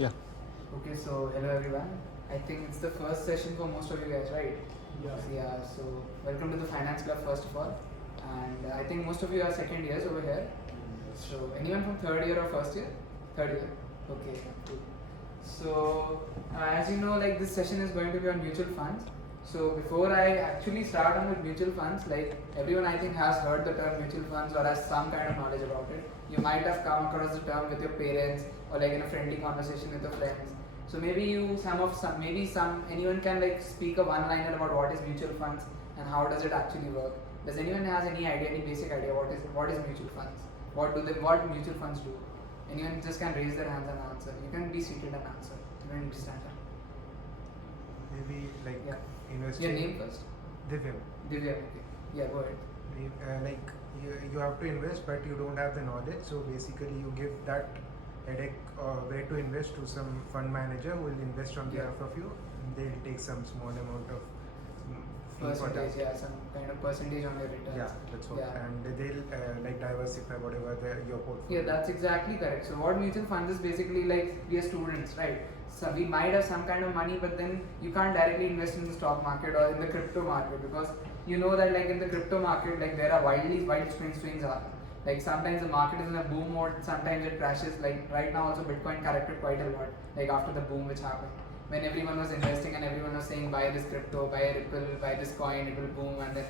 Yeah. Okay, so hello everyone. I think it's the first session for most of you guys, right? So welcome to the Finance Club first of all. And I think most of you are second years over here. So anyone from third year or first year? Third year. Okay, cool. So as you know, like this session is going to be on mutual funds. So before I actually start on with mutual funds, like everyone I think has heard the term mutual funds or has some kind of knowledge about it. You might have come across the term with your parents or like in a friendly conversation with your friends. So maybe anyone can like speak a one-liner about what is mutual funds and how does it actually work. Does anyone has any idea, any basic idea what is mutual funds? What mutual funds do? Anyone just can raise their hands and answer. You can be seated and answer. You don't need to stand up. Maybe like investing. Your name first. Divya. Divya, okay. Yeah, go ahead. Like you have to invest, but you don't have the knowledge. So basically, you give that headache where to invest to some fund manager who will invest on behalf of you. And they'll take some small amount of percentage, some kind of percentage on your returns. Yeah, that's what. Yeah. And they'll like diversify whatever your portfolio. Yeah, that's exactly correct. So what mutual funds is basically like we are students, right? So we might have some kind of money, but then you can't directly invest in the stock market or in the crypto market because you know that like in the crypto market, like there are wide swings happen. Like sometimes the market is in a boom mode, sometimes it crashes. Like right now also Bitcoin corrected quite a lot, like after the boom which happened. When everyone was investing and everyone was saying buy this crypto, buy a Ripple, buy this coin, it will boom, and then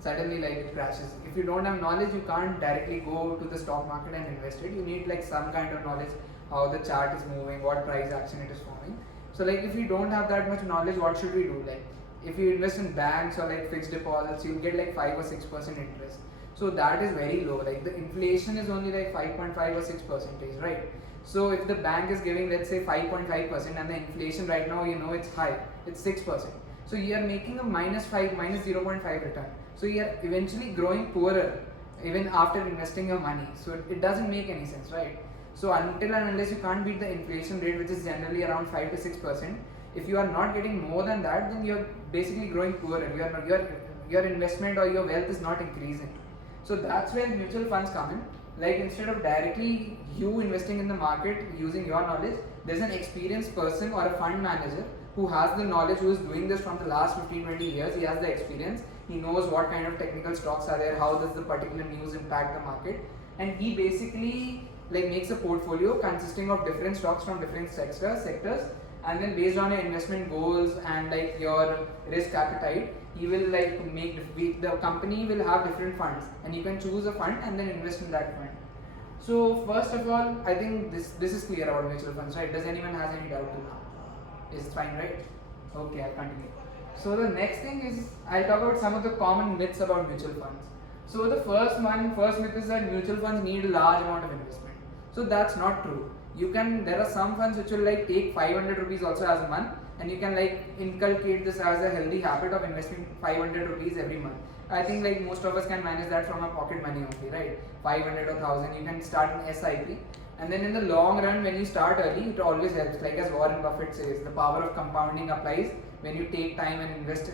suddenly like it crashes. If you don't have knowledge, you can't directly go to the stock market and invest it. You need like some kind of knowledge, how the chart is moving, what price action it is forming. So like if you don't have that much knowledge, what should we do? Like if you invest in banks or like fixed deposits, you'll get like 5 or 6% interest. So that is very low. Like the inflation is only like 5.5 or 6%, right? So if the bank is giving let's say 5.5% and the inflation right now it's high, it's 6%. So you are making a minus 0.5 return. So you are eventually growing poorer even after investing your money. So it doesn't make any sense, right? So until and unless you can't beat the inflation rate, which is generally around 5 to 6%, if you are not getting more than that, then you're basically growing poorer. Your investment or your wealth is not increasing. So that's where mutual funds come in. Like instead of directly you investing in the market using your knowledge, there's an experienced person or a fund manager who has the knowledge, who is doing this from the last 15-20 years. He has the experience, he knows what kind of technical stocks are there, how does the particular news impact the market, and he basically like makes a portfolio consisting of different stocks from different sectors, and then based on your investment goals and like your risk appetite, he will like the company will have different funds and you can choose a fund and then invest in that fund. So first of all, I think this is clear about mutual funds, right? Does anyone has any doubt till now? Is it fine, right? Okay, I'll continue. So the next thing is I'll talk about some of the common myths about mutual funds. So the first myth is that mutual funds need a large amount of investment. So that's not true. There are some funds which will like take 500 rupees also as a month, and you can like inculcate this as a healthy habit of investing 500 rupees every month. I think like most of us can manage that from our pocket money only, right? 500 or 1000, you can start an SIP, and then in the long run when you start early, it always helps. Like as Warren Buffett says, the power of compounding applies when you take time and invest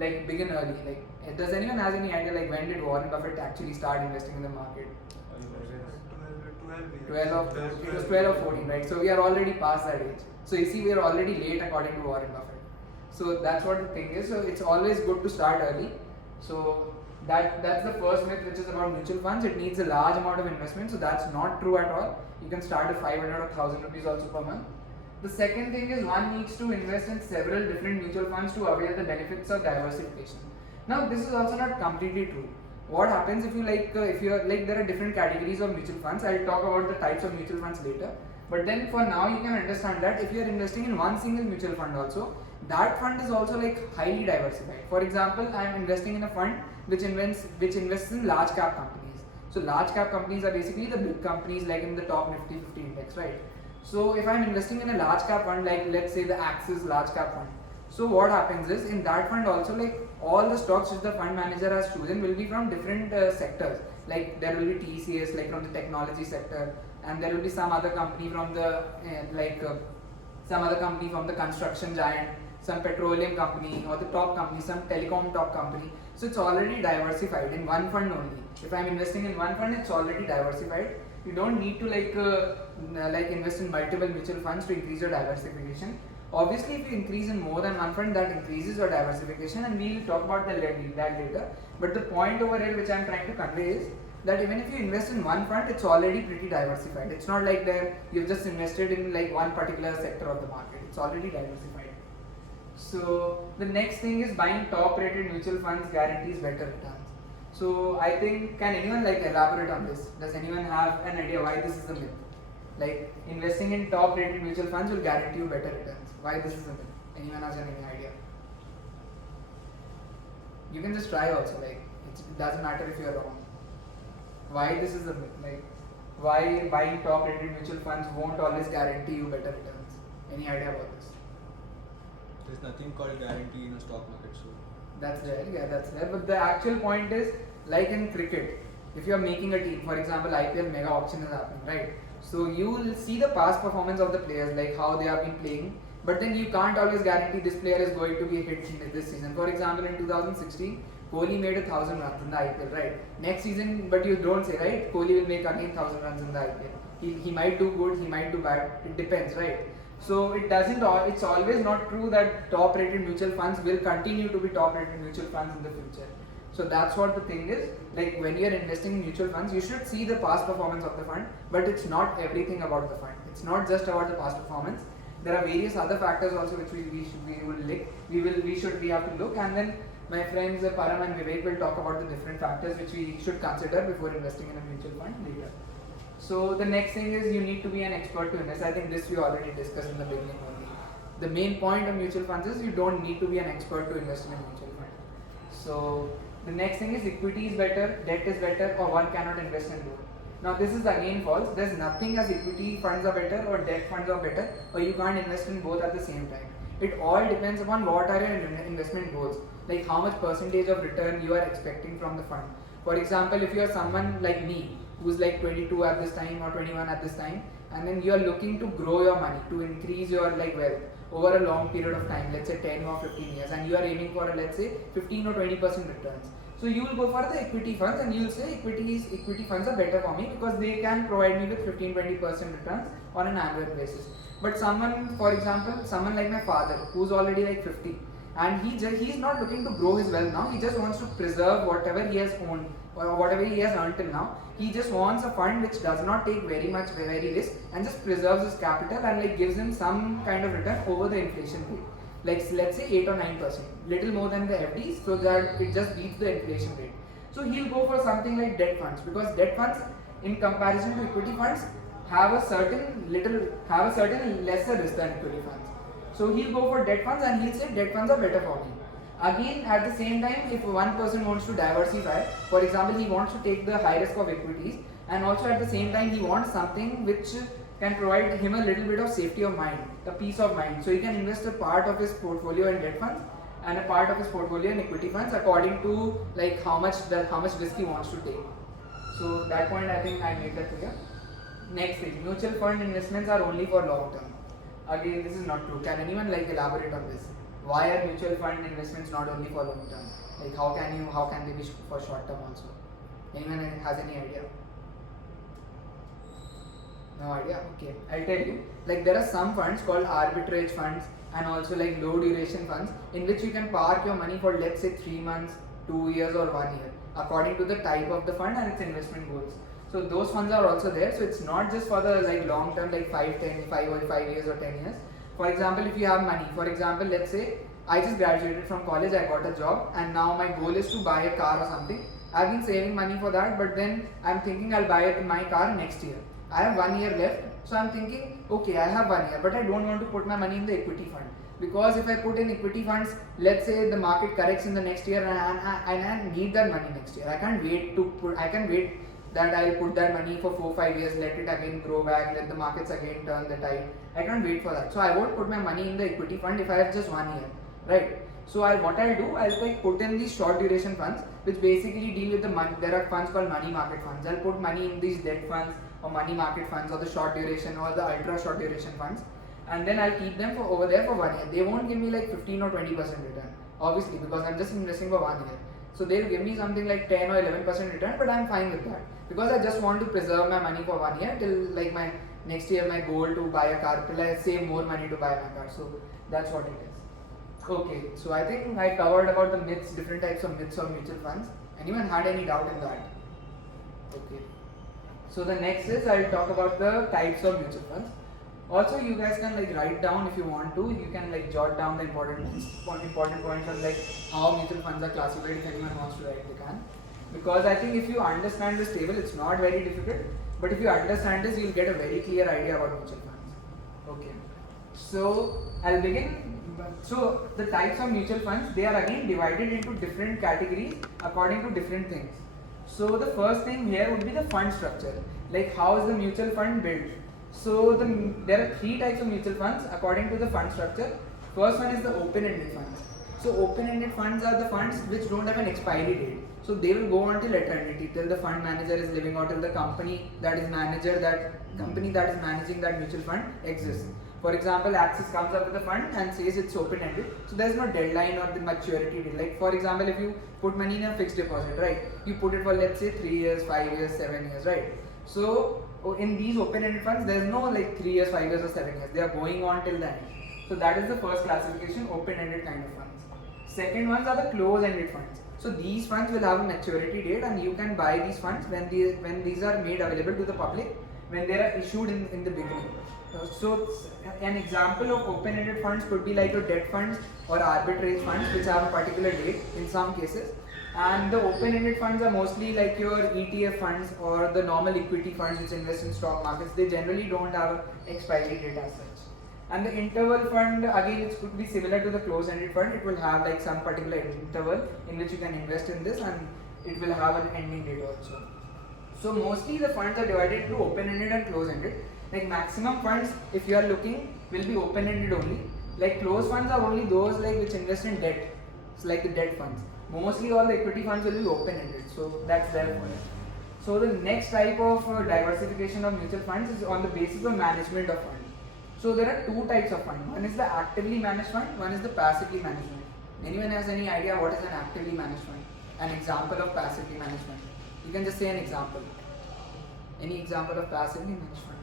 like begin early. Like does anyone has any idea like when did Warren Buffett actually start investing in the market? 12 or 14, right? So we are already past that age. So you see, we are already late according to Warren Buffett. So that's what the thing is. So it's always good to start early. So that's the first myth, which is about mutual funds. It needs a large amount of investment. So that's not true at all. You can start at 500 or 1000 rupees also per month. The second thing is one needs to invest in several different mutual funds to avail the benefits of diversification. Now this is also not completely true. What happens if there are different categories of mutual funds. I'll talk about the types of mutual funds later. But then for now you can understand that if you are investing in one single mutual fund also, that fund is also like highly diversified. For example, I am investing in a fund which invests in large cap companies. So large cap companies are basically the big companies like in the top Nifty 50 index, right? So if I am investing in a large cap fund, like let's say the Axis large cap fund, so what happens is in that fund also like all the stocks which the fund manager has chosen will be from different sectors. Like there will be TCS like from the technology sector, and there will be some other company from the construction giant, some petroleum company or the top company, some telecom top company. So it's already diversified in one fund only. If I'm investing in one fund, it's already diversified. You don't need to like invest in multiple mutual funds to increase your diversification. Obviously, if you increase in more than one fund, that increases your diversification, and we'll talk about that later. But the point over here which I'm trying to convey is that even if you invest in one fund, it's already pretty diversified. It's not like that you've just invested in like one particular sector of the market. It's already diversified. So the next thing is buying top rated mutual funds guarantees better returns. So I think, can anyone like elaborate on this? Does anyone have an idea why this is a myth? Like investing in top rated mutual funds will guarantee you better returns. Why this is a myth? Anyone has any idea? You can just try also, like it doesn't matter if you're wrong. Why this is a myth? Like why buying top rated mutual funds won't always guarantee you better returns? Any idea about this? There's nothing called guarantee in a stock market, so That's there, yeah, that's there. But the actual point is, like in cricket, if you are making a team, for example, IPL mega auction is happening, right? So you will see the past performance of the players, like how they have been playing. But then you can't always guarantee this player is going to be a hit in this season. For example, in 2016, Kohli made 1,000 runs in the IPL, right? Next season, but you don't say, right? Kohli will make again 1,000 runs in the IPL. He might do good, he might do bad. It depends, right? So it doesn't. It's always not true that top-rated mutual funds will continue to be top-rated mutual funds in the future. So that's what the thing is. Like when you're investing in mutual funds, you should see the past performance of the fund, but it's not everything about the fund. It's not just about the past performance. There are various other factors also which we have to look, and then my friends Param and Vivek will talk about the different factors which we should consider before investing in a mutual fund later. So the next thing is you need to be an expert to invest. I think this we already discussed in the beginning only. The main point of mutual funds is you don't need to be an expert to invest in a mutual fund. So the next thing is equity is better, debt is better, or one cannot invest in both. Now this is again false. There's nothing as equity funds are better or debt funds are better, or you can't invest in both at the same time. It all depends upon what are your investment goals, like how much percentage of return you are expecting from the fund. For example, if you are someone like me, who's like 22 at this time or 21 at this time, and then you are looking to grow your money, to increase your like wealth over a long period of time, let's say 10 or 15 years, and you are aiming for let's say 15 or 20% returns. So you will go for the equity funds, and you will say equity funds are better for me because they can provide me with 15-20% returns on an annual basis. But someone, for example, someone like my father, who's already like 50, and he's not looking to grow his wealth now. He just wants to preserve whatever he has owned or whatever he has earned till now. He just wants a fund which does not take very risk and just preserves his capital and like gives him some kind of return over the inflation rate. Like let's say 8 or 9%, little more than the FDs, so that it just beats the inflation rate. So he'll go for something like debt funds, because debt funds in comparison to equity funds have a certain lesser risk than equity funds. So he'll go for debt funds and he'll say debt funds are better for me. Again, at the same time, if one person wants to diversify, for example, he wants to take the high risk of equities, and also at the same time he wants something which can provide him a little bit of safety of mind, a peace of mind. So he can invest a part of his portfolio in debt funds and a part of his portfolio in equity funds according to like how much risk he wants to take. So that point I think I made that clear. Next thing, mutual fund investments are only for long term. Again, this is not true. Can anyone like elaborate on this? Why are mutual fund investments not only for long term? Like how can they be for short term also? Anyone has any idea? No idea? Okay, I'll tell you. Like there are some funds called arbitrage funds and also like low duration funds in which you can park your money for let's say 3 months, 2 years or 1 year according to the type of the fund and its investment goals. So those funds are also there. So it's not just for the like long term, like 5 years or 10 years. For example, if you have money, for example, let's say I just graduated from college, I got a job, and now my goal is to buy a car or something. I've been saving money for that, but then I'm thinking I'll buy my car next year. I have 1 year left, so I'm thinking, okay, I have 1 year, but I don't want to put my money in the equity fund, because if I put in equity funds, let's say the market corrects in the next year and I need that money next year. I can't wait that I'll put that money for 4-5 years, let it again grow back, let the markets again turn the tide. I can't wait for that. So I won't put my money in the equity fund if I have just 1 year, right? So what I'll do, I'll like put in these short duration funds, which basically deal with the money. There are funds called money market funds. I'll put money in these debt funds or money market funds or the short duration or the ultra short duration funds, and then I'll keep them over there for 1 year. They won't give me like 15 or 20% return, obviously, because I'm just investing for 1 year. So they'll give me something like 10 or 11% return, but I'm fine with that because I just want to preserve my money for 1 year till like my next year my goal to buy a car, till I save more money to buy my car. So that's what it is. Okay, so I think I covered about the myths, different types of myths of mutual funds. Anyone had any doubt in that? Okay. So the next is I'll talk about the types of mutual funds. Also, you guys can like write down if you want to. You can like jot down the important points on like how mutual funds are classified. If anyone wants to write, they can. Because I think if you understand this table, it's not very difficult. But if you understand this, you'll get a very clear idea about mutual funds. Okay. So I'll begin. So the types of mutual funds, they are again divided into different categories according to different things. So the first thing here would be the fund structure. Like how is the mutual fund built? So there are three types of mutual funds according to the fund structure. First one is the open-ended funds. So open-ended funds are the funds which don't have an expiry date. So they will go on till eternity, till the fund manager is living or till the company that is managing that mutual fund exists. For example, Axis comes up with a fund and says it's open-ended. So there's no deadline or the maturity date. Like for example, if you put money in a fixed deposit, right? You put it for let's say 3 years, 5 years, 7 years, right? So in these open-ended funds, there's no like 3 years, 5 years or 7 years. They are going on till the end. So that is the first classification, open-ended kind of funds. Second ones are the close-ended funds. So these funds will have a maturity date and you can buy these funds when these are made available to the public, when they are issued in the beginning. So an example of open-ended funds could be like your debt funds or arbitrage funds which have a particular date in some cases. And the open-ended funds are mostly like your ETF funds or the normal equity funds which invest in stock markets. They generally don't have an expiry date as such. And the interval fund, again, it could be similar to the closed-ended fund. It will have like some particular interval in which you can invest in this, and it will have an ending date also. So mostly the funds are divided into open-ended and closed-ended. Like maximum funds, if you are looking, will be open-ended only. Like closed funds are only those like which invest in debt. It's like the debt funds. Mostly all the equity funds will be open-ended. So that's there for it. So the next type of diversification of mutual funds is on the basis of management of funds. So there are two types of fund. One is the actively managed fund, one is the passively managed fund. Anyone has any idea what is an actively managed fund? An example of passively managed fund. You can just say an example. Any example of passively managed fund?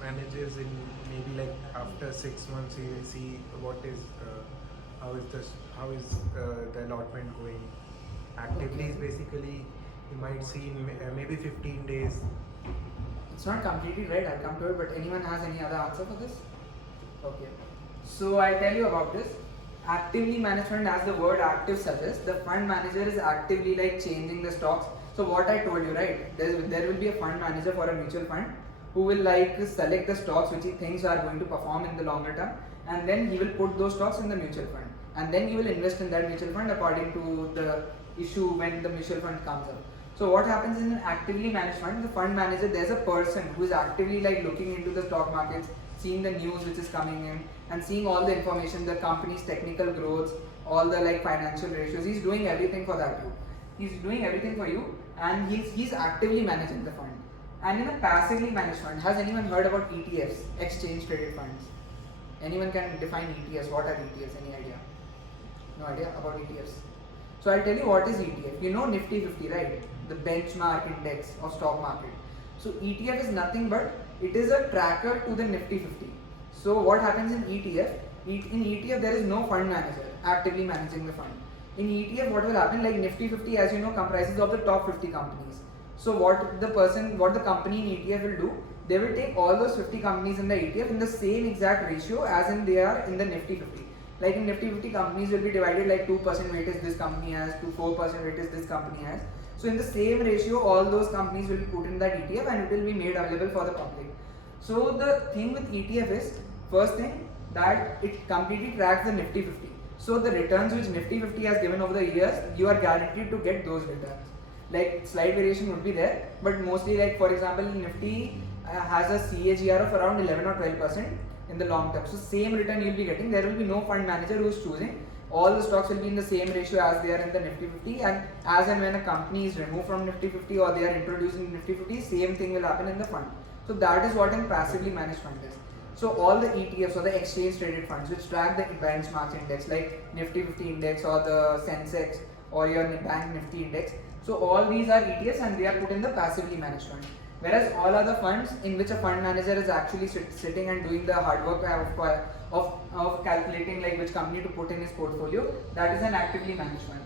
Managers in maybe like after 6 months he will see what is how is the allotment going. Actively is basically you might see in maybe 15 days. It's not completely right, I'll come to it, but anyone has any other answer for this? Okay. So I'll tell you about this. Actively managed fund, as the word active suggests, the fund manager is actively like changing the stocks. So what I told you, right? There will be a fund manager for a mutual fund who will like select the stocks which he thinks are going to perform in the longer term, and then he will put those stocks in the mutual fund, and then he will invest in that mutual fund according to the issue when the mutual fund comes up. So what happens in an actively managed fund, the fund manager, there's a person who is actively like looking into the stock markets, seeing the news which is coming in and seeing all the information, the company's technical growth, all the like financial ratios. He's doing everything for that. He's doing everything for you, and he's actively managing the fund. And in a passively managed fund, has anyone heard about ETFs, exchange traded funds? Anyone can define ETFs? What are ETFs? Any idea? No idea about ETFs? So I'll tell you what is ETF. You know Nifty 50, right? The benchmark index of stock market. So ETF is nothing but it is a tracker to the Nifty 50. So what happens in ETF? In ETF there is no fund manager actively managing the fund. In ETF what will happen, like Nifty 50 as you know comprises of the top 50 companies. So what the company in ETF will do, they will take all those 50 companies in the ETF in the same exact ratio as in they are in the Nifty 50. Like in Nifty 50 companies will be divided like 2% weightage this company has, to 4% weightage this company has. So in the same ratio, all those companies will be put in that ETF and it will be made available for the public. So the thing with ETF is, first thing, that it completely tracks the Nifty 50. So the returns which Nifty 50 has given over the years, you are guaranteed to get those returns. Like slight variation would be there, but mostly like for example, Nifty has a CAGR of around 11 or 12% in the long term. So same return you will be getting. There will be no fund manager who is choosing. All the stocks will be in the same ratio as they are in the Nifty 50, and as and when a company is removed from Nifty 50 or they are introduced in Nifty 50, same thing will happen in the fund. So that is what an passively managed fund is. So all the ETFs or the exchange traded funds which track the benchmark index like Nifty 50 index or the Sensex or your bank Nifty index. So all these are ETFs and they are put in the passively managed fund. Whereas all other funds in which a fund manager is actually sitting and doing the hard work of calculating like which company to put in his portfolio, that is an actively managed fund.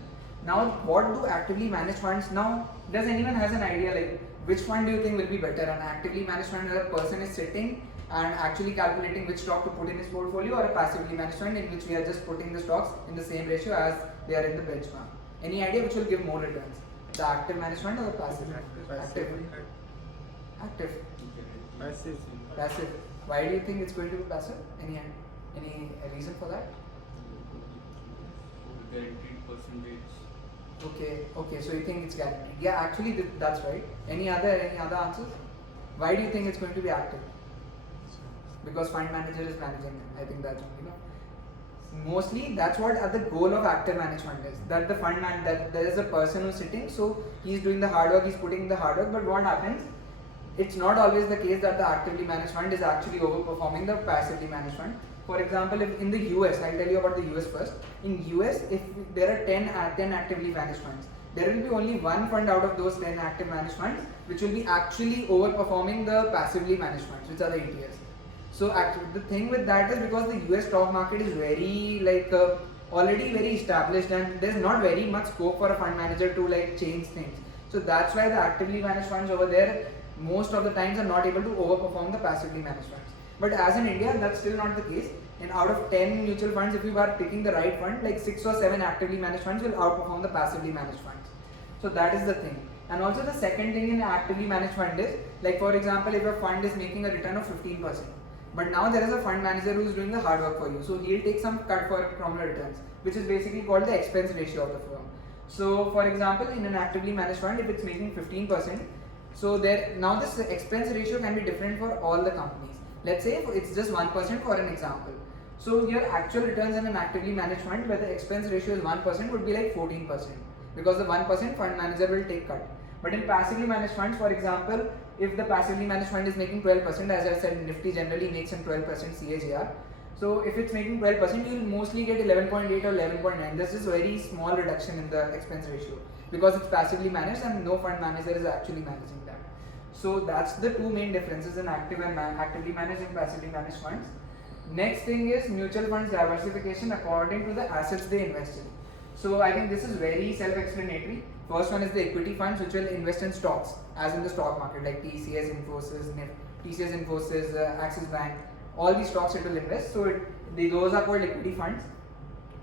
Now, what do actively managed funds now? Does anyone has an idea like which fund do you think will be better? An actively managed fund where a person is sitting and actually calculating which stock to put in his portfolio, or a passively managed fund in which we are just putting the stocks in the same ratio as they are in the benchmark? Any idea which will give more returns? The active managed fund or the passive? Active. Passive. Why do you think it's going to be passive? Any reason for that? Guaranteed percentage. Okay. So you think it's guaranteed? Yeah, actually that's right. Any other answers? Why do you think it's going to be active? Because fund manager is managing it. I think that's mostly that's what the goal of active management is. That the fund man that there is a person who's sitting, so he's doing the hard work, he's putting in the hard work. But what happens? It's not always the case that the actively managed fund is actually overperforming the passively managed fund. For example, if in the US, I'll tell you about the US first. In US, if there are 10 actively managed funds, there will be only one fund out of those 10 active managed funds which will be actually overperforming the passively managed funds, which are the ETFs. So actually, the thing with that is because the US stock market is very already very established and there's not very much scope for a fund manager to change things. So that's why the actively managed funds over there most of the times are not able to overperform the passively managed funds. But as in India, that's still not the case. And out of 10 mutual funds, if you are picking the right fund, 6 or 7 actively managed funds will outperform the passively managed funds. So that is the thing. And also the second thing in actively managed fund is, for example, if a fund is making a return of 15%, but now there is a fund manager who is doing the hard work for you. So he'll take some cut from the returns, which is basically called the expense ratio of the firm. So for example, in an actively managed fund, if it's making 15%, so now this expense ratio can be different for all the companies. Let's say it's just 1% for an example. So your actual returns in an actively managed fund where the expense ratio is 1% would be 14%, because the 1% fund manager will take cut. But in passively managed funds, for example, if the passively managed fund is making 12%, as I said, Nifty generally makes an 12% CAGR. So if it's making 12%, you will mostly get 11.8 or 11.9. This is very small reduction in the expense ratio because it's passively managed and no fund manager is actually managing that. So that's the two main differences in actively managed and passively managed funds. Next thing is mutual funds diversification according to the assets they invest in. So I think this is very self-explanatory. First one is the equity funds, which will invest in stocks, as in the stock market, like TCS, Infosys, Axis Bank. All these stocks it will invest. So those are called equity funds.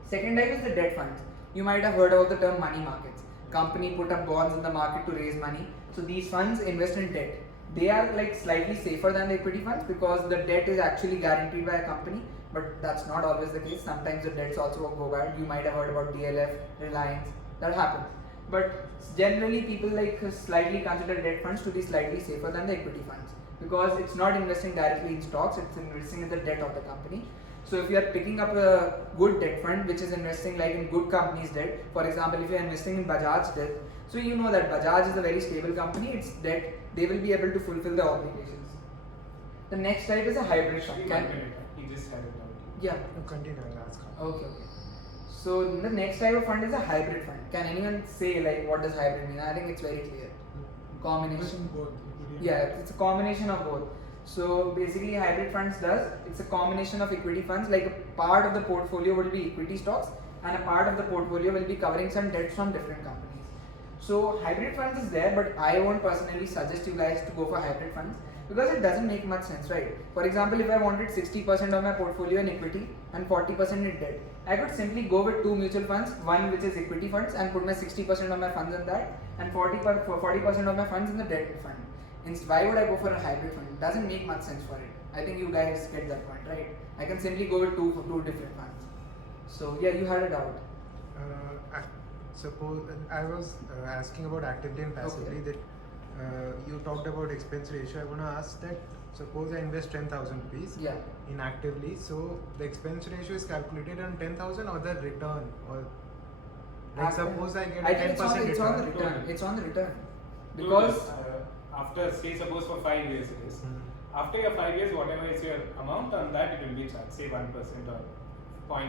Second type is the debt funds. You might have heard about the term money markets. Company put up bonds in the market to raise money. So these funds invest in debt. They are slightly safer than the equity funds because the debt is actually guaranteed by a company, but that's not always the case. Sometimes the debts also go bad. You might have heard about DLF, Reliance, that happens. But generally people slightly consider debt funds to be slightly safer than the equity funds because it's not investing directly in stocks, it's investing in the debt of the company. So if you are picking up a good debt fund which is investing in good companies' debt, for example, if you are investing in Bajaj debt, so you know that Bajaj is a very stable company, its debt, they will be able to fulfill the obligations. The next type is a hybrid fund. He just had it out. Yeah. No, continue, I'll ask. Okay. So the next type of fund is a hybrid fund. Can anyone say what does hybrid mean? I think it's very clear. Combination. Both. Yeah, it's a combination of both. So basically hybrid funds it's a combination of equity funds, a part of the portfolio will be equity stocks and a part of the portfolio will be covering some debts from different companies. So hybrid funds is there, but I won't personally suggest you guys to go for hybrid funds because it doesn't make much sense, right? For example, if I wanted 60% of my portfolio in equity and 40% in debt, I could simply go with two mutual funds, one which is equity funds and put my 60% of my funds in that and 40% of my funds in the debt fund. Why would I go for a hybrid fund? It doesn't make much sense for it. I think you guys get that point, right? I can simply go with two different funds. So yeah, you had a doubt. Suppose I was asking about actively and passively that you talked about expense ratio. I want to ask that suppose I invest 10,000 rupees in actively, so the expense ratio is calculated on 10,000 or the return, or suppose I get 10% it's on the return. It's on the return because after suppose for 5 years it is. After your 5 years, whatever is your amount on that, it will be charged, say 1% or 0.5.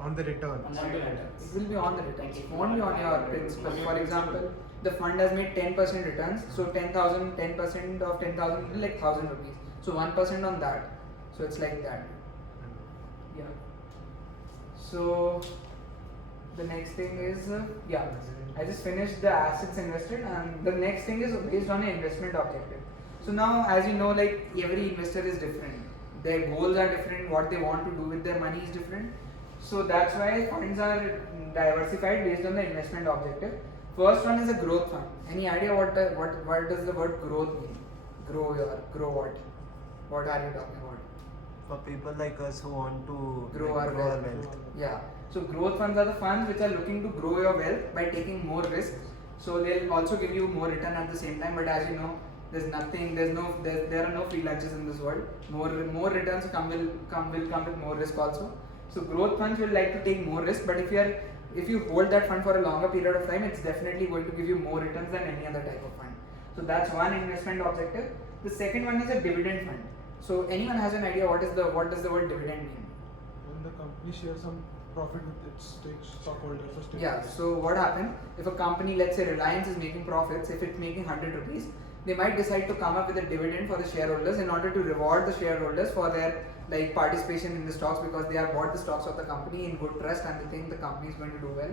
On the return. On the returns. It will be on the returns. It won't be on your principal. For example, the fund has made 10% returns. So 10,000, 10% of 10,000 will be like 1,000 rupees. So 1% on that. So it's like that. Yeah. So the next thing is I just finished the assets invested, and the next thing is based on an investment objective. So now, as you know, like every investor is different. Their goals are different. What they want to do with their money is different. So that's why funds are diversified based on the investment objective. First one is a growth fund. Any idea what does the word growth mean? Grow what? What are you talking about? For people like us who want to Grow our wealth. Yeah. So growth funds are the funds which are looking to grow your wealth by taking more risk. So they'll also give you more return at the same time. But as you know, there are no free lunches in this world. More returns will come with more risk also. So growth funds will like to take more risk. But if you hold that fund for a longer period of time, it's definitely going to give you more returns than any other type of fund. So that's one investment objective. The second one is a dividend fund. So anyone has an idea what does the word dividend mean? When the company shares some profit with its stockholders or stakeholders. Yeah, so what happens if a company, let's say Reliance is making profits, if it's making 100 rupees, they might decide to come up with a dividend for the shareholders in order to reward the shareholders for their like participation in the stocks, because they have bought the stocks of the company in good trust and they think the company is going to do well.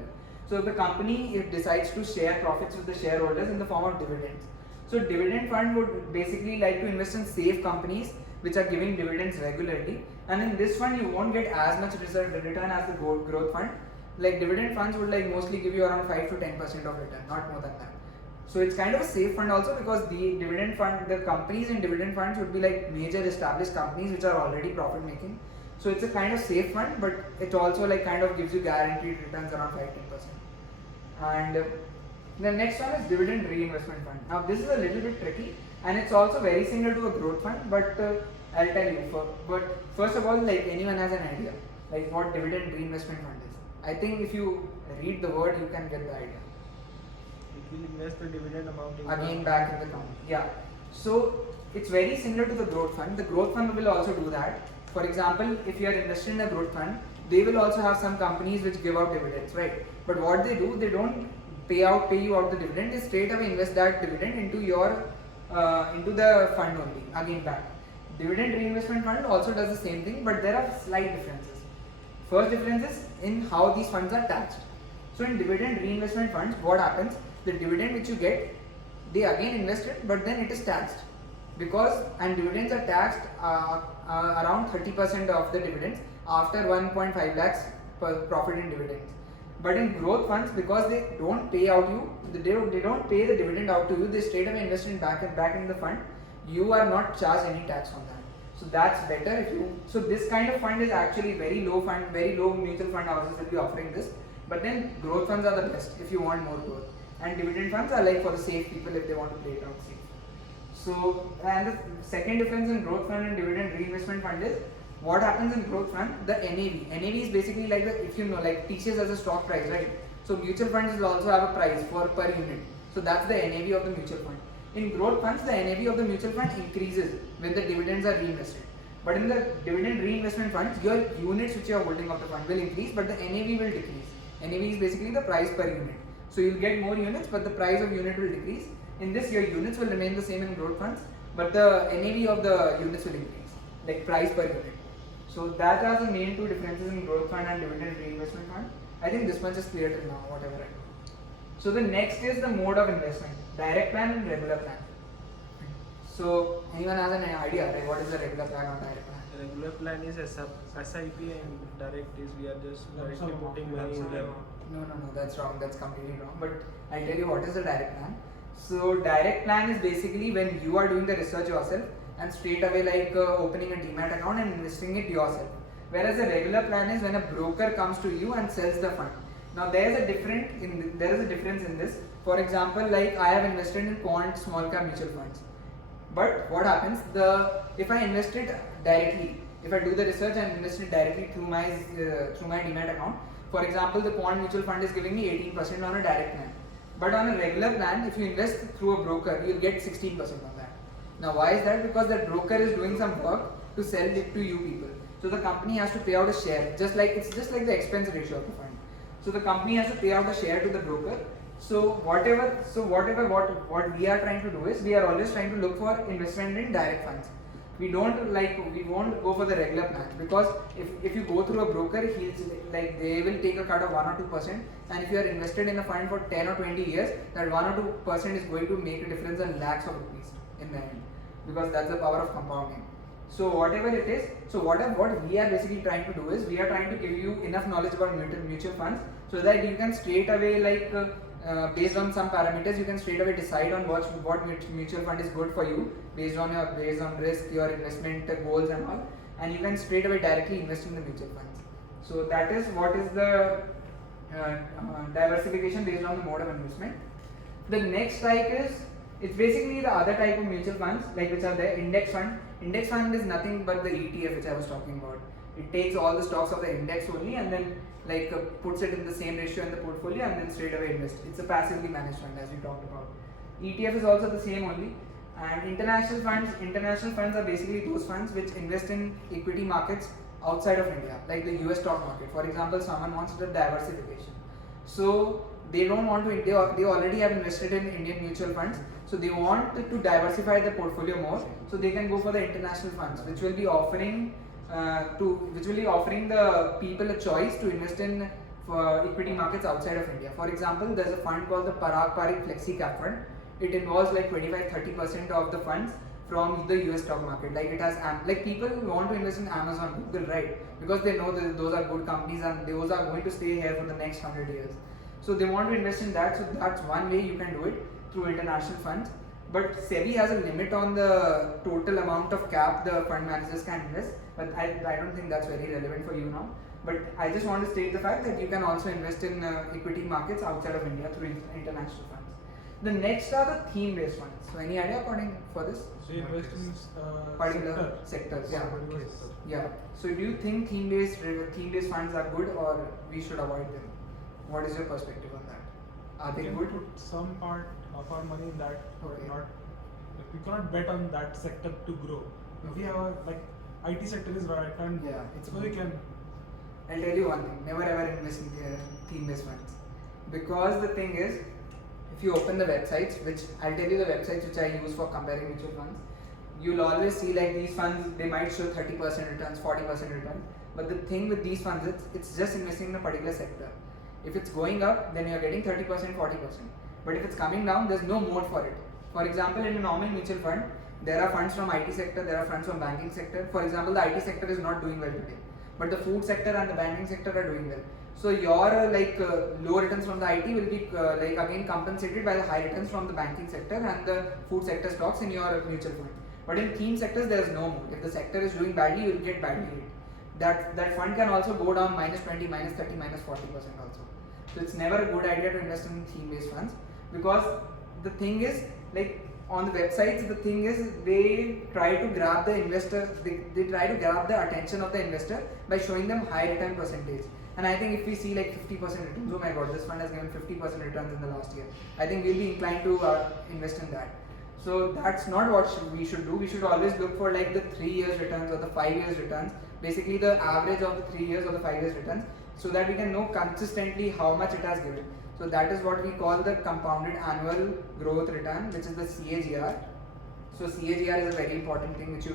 So the company, it decides to share profits with the shareholders in the form of dividends. So dividend fund would basically like to invest in safe companies which are giving dividends regularly, and in this fund you won't get as much return as the growth fund. Like dividend funds would like mostly give you around 5 to 10% of return, not more than that. So it's kind of a safe fund also, because the dividend fund, the companies in dividend funds would be like major established companies which are already profit making. So it's a kind of safe fund, but it also like kind of gives you guaranteed returns around 5-10%. And the next one is Dividend Reinvestment Fund. Now this is a little bit tricky, and it's also very similar to a growth fund, but I'll tell you. But first of all, like anyone has an idea like what Dividend Reinvestment Fund is? I think if you read the word, you can get the idea. It will invest the dividend amount Again back in the company. Yeah. So it's very similar to the growth fund. The growth fund will also do that. For example, if you are invested in a growth fund, they will also have some companies which give out dividends, right? But what they do, they don't pay you out the dividend. They straight away invest that dividend into the fund only. Again back. Dividend Reinvestment Fund also does the same thing, but there are slight differences. First difference is in how these funds are taxed. So in Dividend Reinvestment Funds, what happens? The dividend which you get, they again invest it, but then it is taxed, and dividends are taxed around 30% of the dividends after 1.5 lakhs per profit in dividends. But in growth funds, because they don't pay they don't pay the dividend out to you, they straight away invest in back in the fund. You are not charged any tax on that. So that's better so this kind of fund is actually very low mutual fund houses will be offering this. But then growth funds are the best if you want more growth. And dividend funds are like for the safe people if they want to play it out safe. So, and the second difference in growth fund and dividend reinvestment fund is what happens in growth fund, the NAV. NAV is basically like if you know, like TCS has a stock price, right? So mutual funds will also have a price per unit. So that's the NAV of the mutual fund. In growth funds, the NAV of the mutual fund increases when the dividends are reinvested. But in the dividend reinvestment funds, your units which you are holding of the fund will increase, but the NAV will decrease. NAV is basically the price per unit. So you'll get more units, but the price of unit will decrease. In this, your units will remain the same in growth funds, but the NAV of the units will increase, like price per unit. So that are the main two differences in growth fund and dividend reinvestment fund. I think this much is clear till now, whatever I do. So the next is the mode of investment, direct plan and regular plan. So anyone has an idea, right? What is the regular plan or direct plan? The regular plan is SIP and direct is we are just directly putting money in them. No, that's wrong. That's completely wrong. But I'll tell you what is the direct plan. So direct plan is basically when you are doing the research yourself and straight away like opening a demat account and investing it yourself. Whereas the regular plan is when a broker comes to you and sells the fund. Now there is a difference in this. For example, like I have invested in quant small cap mutual funds. But what happens? If I invest it directly, if I do the research and invest it directly through my demat account, for example, the quant mutual fund is giving me 18% on a direct plan. But on a regular plan, if you invest through a broker, you'll get 16% on that. Now why is that? Because that broker is doing some work to sell it to you people. So the company has to pay out a share, it's just like the expense ratio of the fund. So the company has to pay out a share to the broker. So what we are trying to do is we are always trying to look for investment in direct funds. We won't go for the regular plan, because if you go through a broker, they will take a cut of 1 or 2%, and if you are invested in a fund for 10 or 20 years, that 1 or 2% is going to make a difference in lakhs of rupees in the end, because that's the power of compounding. So whatever it is, so what we are basically trying to do is we are trying to give you enough knowledge about mutual funds so that you can straight away based on some parameters, you can straight away decide on what mutual fund is good for you based on risk, your investment goals and all, and you can straight away directly invest in the mutual funds. So that is what is the diversification based on the mode of investment. The next type is, it's basically the other type of mutual funds which are there. Index fund. Index fund is nothing but the ETF which I was talking about. It takes all the stocks of the index only and then puts it in the same ratio in the portfolio and then straight away invests. It's a passively managed fund, as we talked about. ETF is also the same only. And international funds are basically those funds which invest in equity markets outside of India, like the US stock market. For example, someone wants the diversification. So they don't want to, they already have invested in Indian mutual funds, so they want to diversify their portfolio more, so they can go for the international funds, which will be offering the people a choice to invest in equity markets outside of India. For example, there's a fund called the Parag Flexi Cap Fund. It involves 25-30% of the funds from the US stock market. It has people who want to invest in Amazon, Google, right? Because they know that those are good companies and those are going to stay here for the next 100 years. So they want to invest in that. So that's one way you can do it, through international funds. But SEBI has a limit on the total amount of cap the fund managers can invest. But I don't think that's very relevant for you now. But I just want to state the fact that you can also invest in equity markets outside of India through international funds. The next are the theme-based funds. So any idea for this? So you invest in particular sectors. Yeah. Particular sector. Yeah. So do you think theme-based funds are good or we should avoid them? What is your perspective on that? Are they We can good? put some part of our money in that, but Okay. not. We cannot bet on that sector to grow. If we have IT sector is right, and Yeah, it's so we can. I'll tell you one thing, never ever invest in theme-based funds. Because the thing is, if you open the websites, which I'll tell you the websites which I use for comparing mutual funds, you'll always see these funds, they might show 30% returns, 40% returns. But the thing with these funds, it's just investing in a particular sector. If it's going up, then you're getting 30%, 40%. But if it's coming down, there's no mode for it. For example, in a normal mutual fund, there are funds from IT sector, there are funds from banking sector. For example, the IT sector is not doing well today, but the food sector and the banking sector are doing well. So your low returns from the IT will be again compensated by the high returns from the banking sector and the food sector stocks in your mutual fund. But in theme sectors, there is no mode. If the sector is doing badly, you will get badly hit. That fund can also go down -20, -30, -40% also. So it's never a good idea to invest in theme-based funds, because the thing is, on the websites, the thing is they try to grab the investor, they try to grab the attention of the investor by showing them high return percentage. And I think if we see 50% returns, oh my god, this fund has given 50% returns in the last year, I think we'll be inclined to invest in that. So that's not what we should do. We should always look for the 3 years returns or the 5 years returns, basically the average of the 3 years or the 5 years returns, so that we can know consistently how much it has given. So that is what we call the compounded annual growth return, which is the CAGR. So CAGR is a very important thing which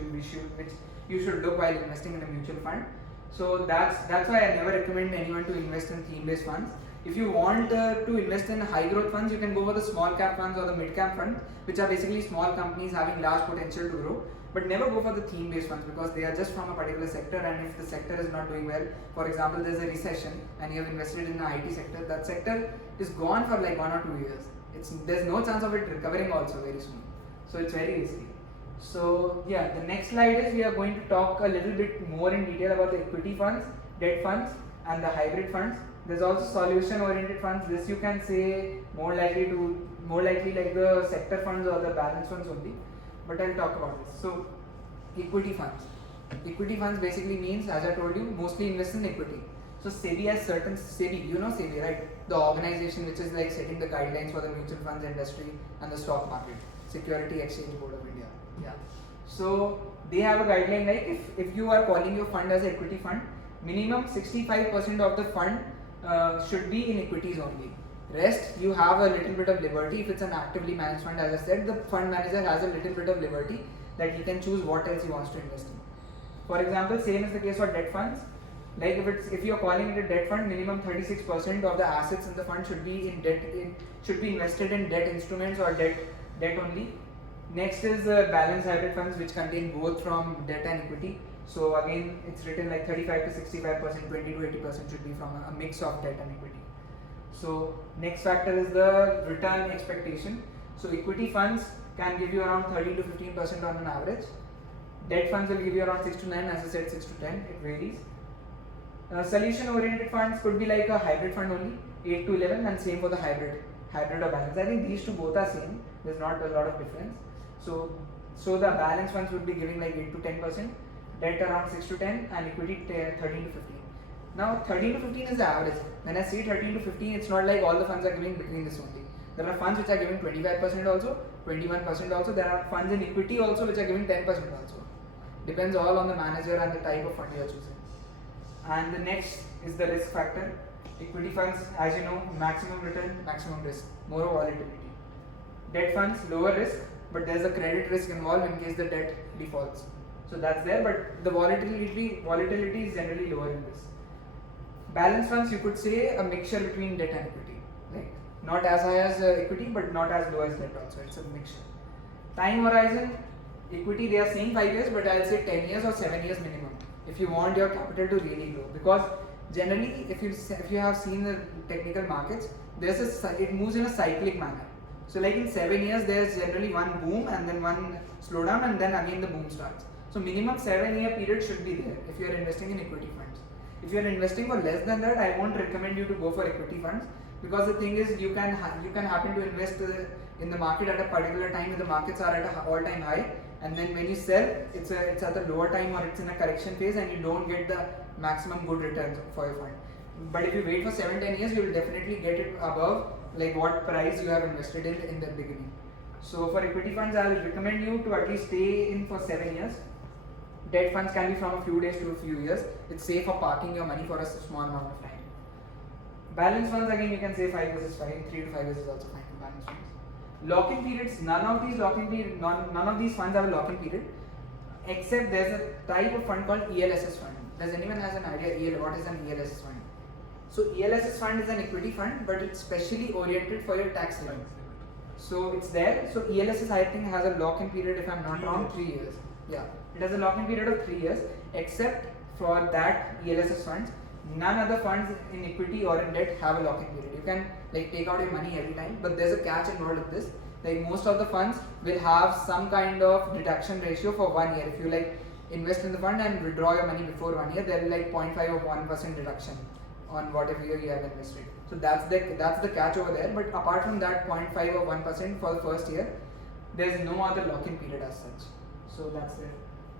you should look while investing in a mutual fund. So that's why I never recommend anyone to invest in theme-based funds. If you want to invest in high growth funds, you can go for the small cap funds or the mid cap funds, which are basically small companies having large potential to grow. But never go for the theme-based funds, because they are just from a particular sector, and if the sector is not doing well, for example, there's a recession and you have invested in the IT sector, that sector is gone for 1 or 2 years. There's no chance of it recovering also very soon. So it's very risky. So yeah, the next slide is we are going to talk a little bit more in detail about the equity funds, debt funds, and the hybrid funds. There's also solution-oriented funds. This you can say more likely like the sector funds or the balance funds only. But I'll talk about this. So, equity funds. Equity funds basically means, as I told you, mostly invest in equity. So SEBI has SEBI, you know SEBI, right? The organization which is setting the guidelines for the mutual funds industry and the stock market, Security Exchange Board of India. Yeah. So they have a guideline like if you are calling your fund as an equity fund, minimum 65% of the fund should be in equities only. Rest you have a little bit of liberty. If it's an actively managed fund, as I said, the fund manager has a little bit of liberty that he can choose what else he wants to invest in. For example, same is the case for debt funds. Like if you are calling it a debt fund, minimum 36% of the assets in the fund should be in debt. Should be invested in debt instruments or debt only. Next is balanced hybrid funds, which contain both from debt and equity. So again, it's written like 35 to 65%, 20 to 80% should be from a mix of debt and equity. So next factor is the return expectation. So equity funds can give you around 30 to 15% on an average. Debt funds will give you around 6 to 9, as I said 6 to 10, it varies. Solution oriented funds could be like a hybrid fund only, 8 to 11, and same for the hybrid or balance. I think these two both are same, there's not a lot of difference. So the balance funds would be giving like 8 to 10%, debt around 6 to 10, and equity 13 to 15. Now 13 to 15 is the average. When I say 13 to 15, it's not like all the funds are giving between this only. There are funds which are giving 25% also, 21% also. There are funds in equity also which are giving 10% also. Depends all on the manager and the type of fund you are choosing. And the next is the risk factor. Equity funds, as you know, maximum return, maximum risk, more volatility. Debt funds, lower risk, but there's a credit risk involved in case the debt defaults. So that's there, but the volatility is generally lower in this. Balance funds, you could say a mixture between debt and equity, like not as high as equity, but not as low as debt also. It's a mixture. Time horizon, equity they are saying 5 years, but I'll say 10 years or 7 years minimum if you want your capital to really grow. Because generally, if you have seen the technical markets, it moves in a cyclic manner. So like in 7 years, there's generally one boom and then one slowdown, and then again the boom starts. So minimum 7-year period should be there if you are investing in equity funds. If you are investing for less than that, I won't recommend you to go for equity funds, because the thing is you can happen to invest in the market at a particular time when the markets are at an all-time high, and then when you sell, it's at the lower time or it's in a correction phase, and you don't get the maximum good returns for your fund. But if you wait for 7-10 years, you will definitely get it above like what price you have invested in the beginning. So for equity funds, I will recommend you to at least stay in for 7 years. Debt funds can be from a few days to a few years. It's safe for parking your money for a small amount of time. Balance funds, again, you can say 5 years is fine, 3 to 5 years is also fine for balance funds. Lock-in periods, none of these funds have a lock-in period, except there's a type of fund called ELSS fund. Does anyone has an idea what is an ELSS fund? So ELSS fund is an equity fund, but it's specially oriented for your tax limit. So it's there. So ELSS, I think, has a lock-in period, if I'm not wrong, 3 years. Yeah, it has a lock-in period of 3 years, except for that ELSS funds. None other funds in equity or in debt have a lock-in period. You can like take out your money every time, but there's a catch involved with this. Like most of the funds will have some kind of deduction ratio for 1 year. If you like invest in the fund and withdraw your money before 1 year, there will be like 0.5 or 1% deduction on whatever year you have invested. So that's the catch over there. But apart from that 0.5 or 1% for the first year, there's no other lock-in period as such. So that's it.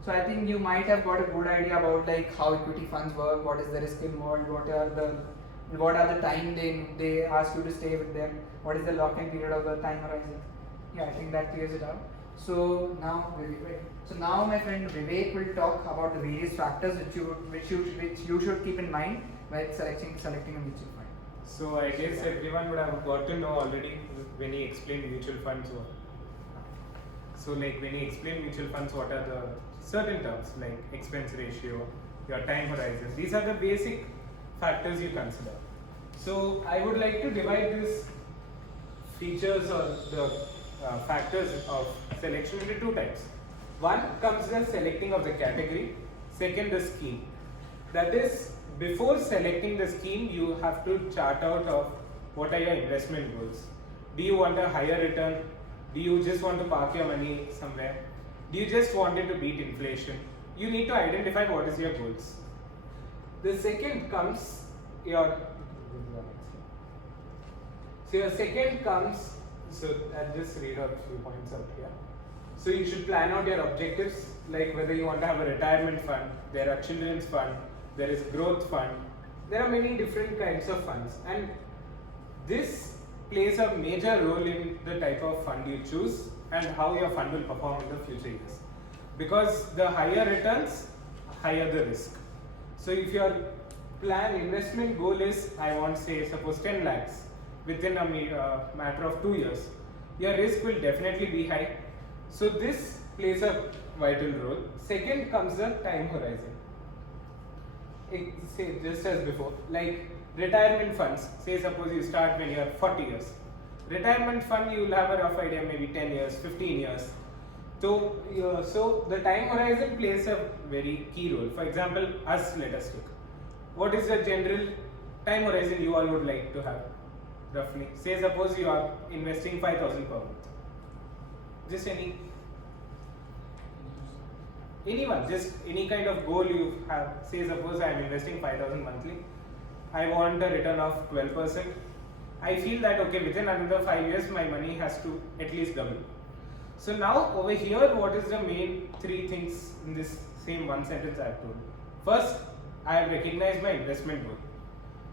So I think you might have got a good idea about like how equity funds work, what is the risk involved, what are the time they ask you to stay with them, what is the lock-in period of the time horizon. Yeah, I think that clears it out. So now my friend Vivek will talk about the various factors which you should keep in mind while selecting a mutual fund. So I guess everyone would have got to know already when he explained mutual funds. So like when he explained mutual funds, what are the certain terms like expense ratio, your time horizon. These are the basic factors you consider. So I would like to divide these features or the factors of selection into 2 types. One comes as selecting of the category, second the scheme. That is, before selecting the scheme, you have to chart out of what are your investment goals. Do you want a higher return? Do you just want to park your money somewhere? Do you just want it to beat inflation? You need to identify what is your goals. The second comes your so I'll just read out a few points out here. So you should plan out your objectives, like whether you want to have a retirement fund, there are children's fund, there is growth fund, there are many different kinds of funds, and this plays a major role in the type of fund you choose and how your fund will perform in the future years. because the higher returns, higher the risk. So if your plan investment goal is, I want say suppose 10 lakhs within a matter of 2 years, your risk will definitely be high. So this plays a vital role. Second comes the time horizon. Say just as before, like retirement funds, say suppose you start when you are 40 years. Retirement fund, you will have a rough idea, maybe 10 years, 15 years. So, so the time horizon plays a very key role. For example, us, let us take. What is the general time horizon you all would like to have, roughly? Say suppose you are investing 5,000 per month. Just anyone, just any kind of goal you have. Say suppose I am investing 5,000 monthly. I want a return of 12%. I feel that okay, within another 5 years my money has to at least double. So now over here, what is the main 3 things in this same one sentence I have told? First, I have recognized my investment goal.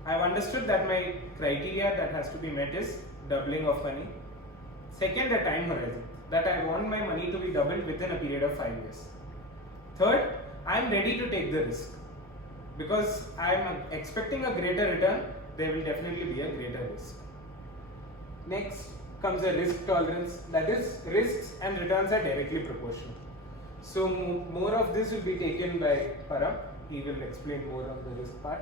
I have understood that my criteria that has to be met is doubling of money. Second, the time horizon, that I want my money to be doubled within a period of 5 years. Third, I am ready to take the risk. Because I am expecting a greater return, there will definitely be a greater risk. Next comes the risk tolerance, that is, risks and returns are directly proportional. So more of this will be taken by Param. He will explain more of the risk part.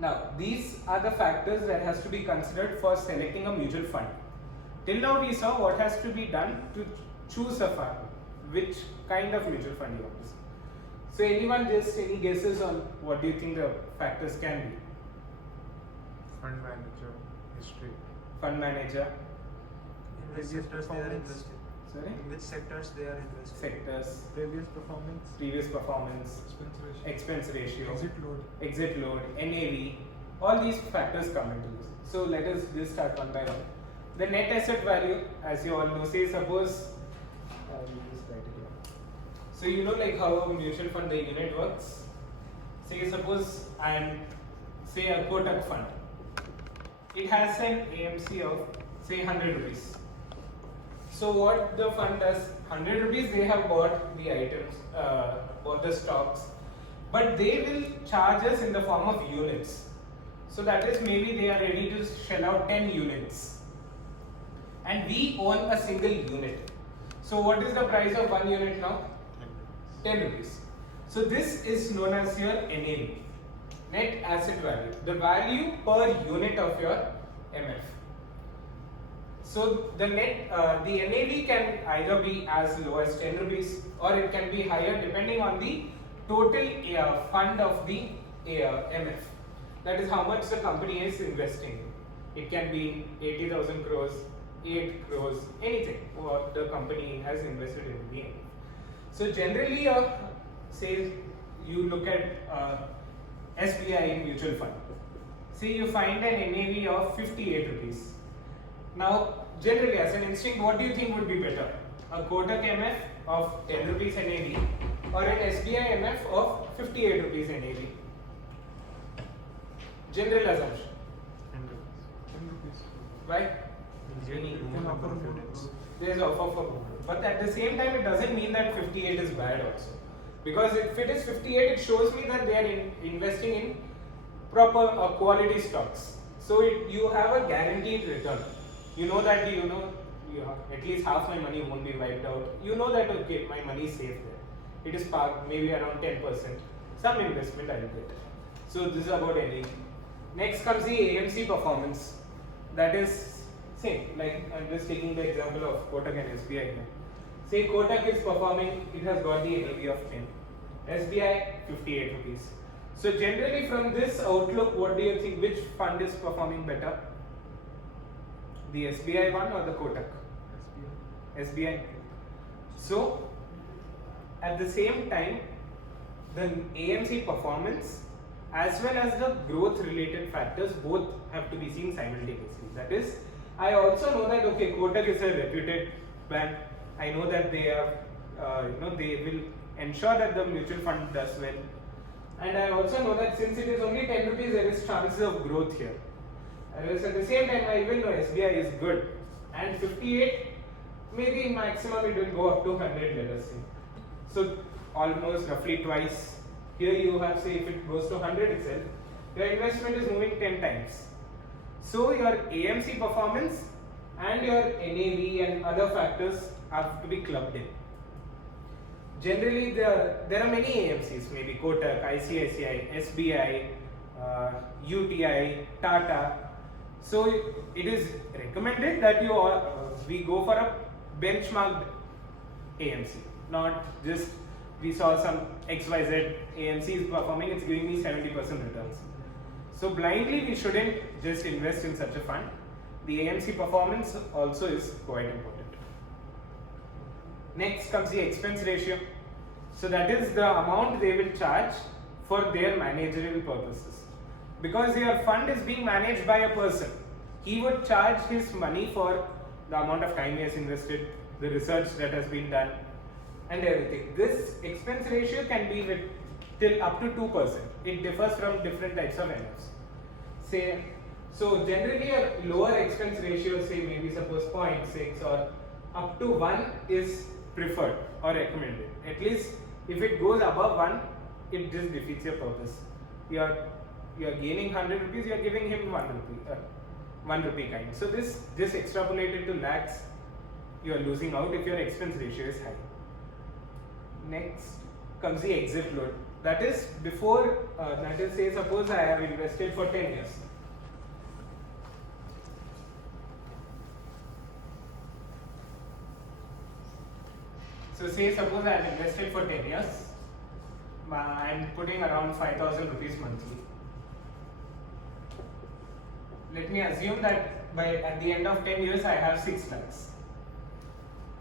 Now, these are the factors that has to be considered for selecting a mutual fund. Till now we saw what has to be done to choose a fund, which kind of mutual fund you want to see. So anyone, just any guesses on what do you think the factors can be? Fund manager, history. Fund manager, In which sectors they are invested? sorry? In which sectors they are invested? Sectors, Previous performance, previous performance, expense ratio, expense ratio, exit load. NAV, all these factors come into this. So let us just start one by one. The net asset value, as you all know, say suppose, we'll just write it here. So you know like how a mutual fund, the unit works. Say suppose I am, say a Kotak fund. It has an AMC of say 100 rupees. So what the fund does, 100 rupees they have bought the items, bought the stocks, but they will charge us in the form of units. So that is, maybe they are ready to shell out 10 units. And we own a single unit. So what is the price of 1 unit now? 10 rupees. So this is known as your NAV, net asset value, the value per unit of your MF. So the the NAV can either be as low as 10 rupees or it can be higher depending on the total fund of the MF. That is how much the company is investing. It can be 80,000 crores, 8 crores, anything what the company has invested in the MF. So generally, say you look at SBI mutual fund. Say you find an NAV of 58 rupees. Now, generally, as an instinct, what do you think would be better? A Kotak MF of 10 rupees NAV or an SBI MF of 58 rupees NAV? General assumption. 10 rupees. Why? There is offer for more. But at the same time, it doesn't mean that 58 is bad also. Because if it is 58, it shows me that they are investing in proper quality stocks. So you have a guaranteed return. You know that at least half my money won't be wiped out. You know that okay, my money is safe there. It is parked maybe around 10%. Some investment I will get. So this is about NAV. Next comes the AMC performance. That is same. Like I'm just taking the example of Kotak and SBI here. Say Kotak is performing, it has got the NAV of 10. SBI 58 rupees. So generally from this outlook, what do you think, which fund is performing better? The SBI one or the Kotak? SBI. So at the same time, the AMC performance as well as the growth related factors both have to be seen simultaneously. That is, I also know that okay, Kotak is a reputed bank. I know that they are, they will ensure that the mutual fund does well. And I also know that since it is only 10 rupees, there is chances of growth here. Whereas at the same time, I even know SBI is good. And 58, maybe maximum it will go up to 100, let us say. So almost roughly twice. Here you have, say, if it goes to 100 itself, your investment is moving 10 times. So your AMC performance and your NAV and other factors have to be clubbed in. Generally, there are many AMCs, maybe Kotak, ICICI, SBI, UTI, Tata. So it is recommended that we go for a benchmarked AMC, not just we saw some XYZ AMC is performing, it's giving me 70% returns. So blindly we shouldn't just invest in such a fund. The AMC performance also is quite important. Next comes the expense ratio. So that is the amount they will charge for their managerial purposes. Because your fund is being managed by a person, he would charge his money for the amount of time he has invested, the research that has been done, and everything. This expense ratio can be with till up to 2%. It differs from different types of NFs. So generally a lower expense ratio, say maybe suppose 0.6 or up to 1 is preferred or recommended. At least if it goes above 1, it just defeats your purpose. You are gaining 100 rupees, you are giving him 1 rupee kind. So this extrapolated to lakhs, you are losing out if your expense ratio is high. Next comes the exit load. That is before, that is, say suppose I have invested for 10 years. So say suppose I have invested for 10 years, I am putting around 5,000 rupees monthly. Let me assume that at the end of 10 years I have 6 lakhs.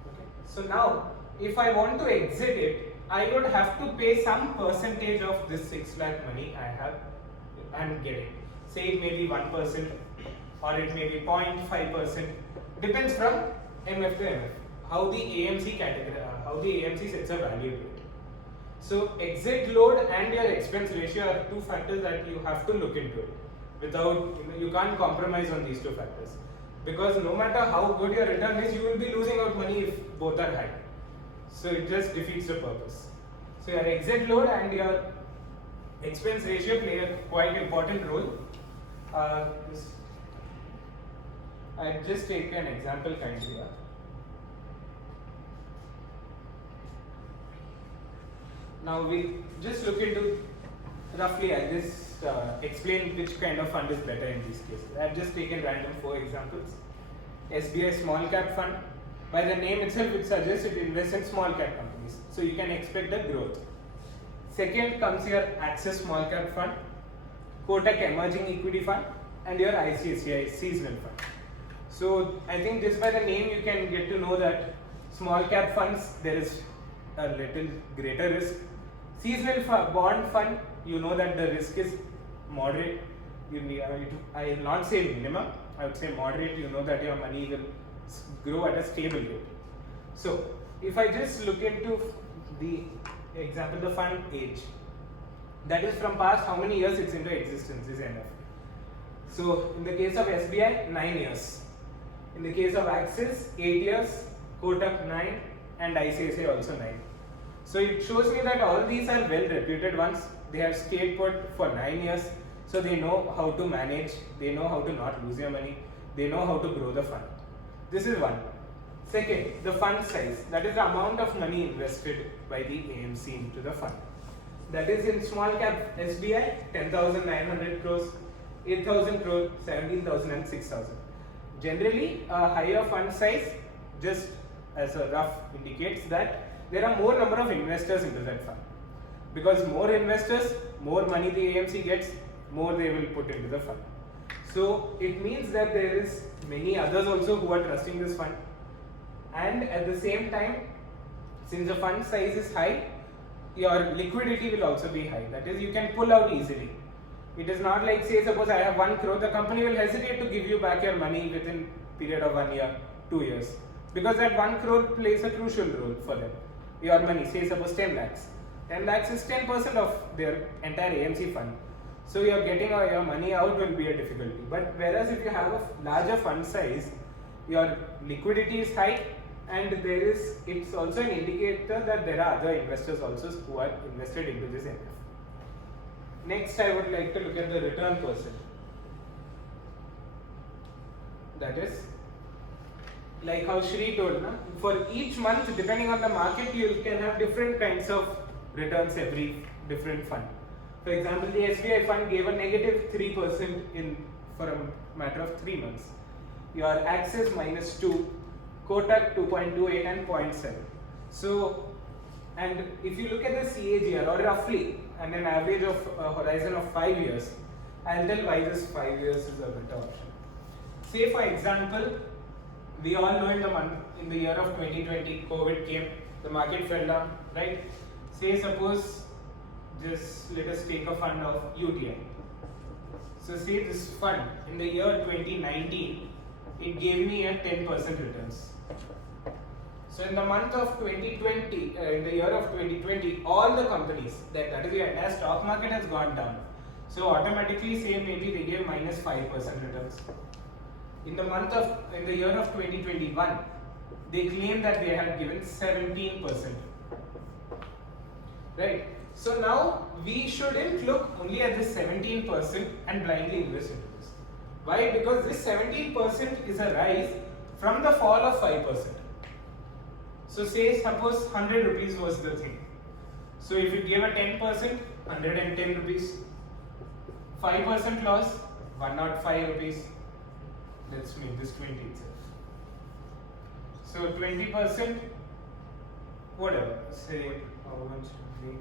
Okay. So now if I want to exit it, I would have to pay some percentage of this 6 lakh money I am getting. Say it may be 1% or it may be 0.5%. Depends from MF to MF. How the AMC sets a value to it. So exit load and your expense ratio are two factors that you have to look into it. Without, you can't compromise on these two factors. Because no matter how good your return is, you will be losing out money if both are high. So it just defeats the purpose. So your exit load and your expense ratio play a quite important role. I'll just take an example kind of here. Now we just look into roughly, I'll just explain which kind of fund is better in these cases. I've just taken random 4 examples. Sbi Small Cap Fund. By the name itself, it suggests it invests in small cap companies. So you can expect a growth. Second comes your Access Small Cap Fund, Kotak Emerging Equity Fund, and your ICICI Seasonal Fund. So I think just by the name you can get to know that small cap funds, there is a little greater risk. Seasonal bond fund, you know that the risk is moderate. I will not say minimum, I would say moderate. You know that your money will grow at a stable rate. So if I just look into the example, the fund age, that is from past how many years it's into existence is enough. So in the case of SBI, 9 years. In the case of Axis, 8 years, Kotak 9, and ICICI also 9. So it shows me that all these are well reputed ones. They have stayed put for 9 years, so they know how to manage, they know how to not lose your money, they know how to grow the fund. This is one. Second, the fund size, that is the amount of money invested by the AMC into the fund. That is in small cap SBI, 10,900 crores, 8,000 crores, 17,000 and 6,000. Generally, a higher fund size, just as a rough indicates that there are more number of investors into that fund. Because more investors, more money the AMC gets, more they will put into the fund. So it means that there is many others also who are trusting this fund. And at the same time, since the fund size is high, your liquidity will also be high. That is, you can pull out easily. It is not like, say, suppose I have 1 crore, the company will hesitate to give you back your money within period of 1 year, 2 years. Because that 1 crore plays a crucial role for them. Your money, say suppose 10 lakhs. 10 lakhs is 10% of their entire AMC fund. So your getting your money out will be a difficulty. But whereas if you have a larger fund size, your liquidity is high and it's also an indicator that there are other investors also who are invested into this NF. Next, I would like to look at the return percent. That is, like how Shri told, for each month, depending on the market, you can have different kinds of returns every different fund. For example, the SBI fund gave a negative 3% for a matter of 3 months. Your Axis -2, Kotak 2.28 and 0.7. So, and if you look at the CAGR or roughly, and an average of a horizon of 5 years, I'll tell why this 5 years is a better option. Say for example, we all know in the year of 2020, COVID came, the market fell down, right? Say suppose, just let us take a fund of UTI. So say this fund in the year 2019, it gave me a 10% returns. So in the month of 2020, in the year of 2020, all the companies, that is the entire stock market has gone down. So automatically say maybe they gave -5% returns. In the year of 2021, they claim that they had given 17%. Right? So now we shouldn't look only at this 17% and blindly invest into this. Why? Because this 17% is a rise from the fall of 5%. So say suppose 100 rupees was the thing. So if it gave a 10%, 110 rupees. 5% loss, 105 rupees. Let's make this 20 itself. So 20%, whatever, say how much should be?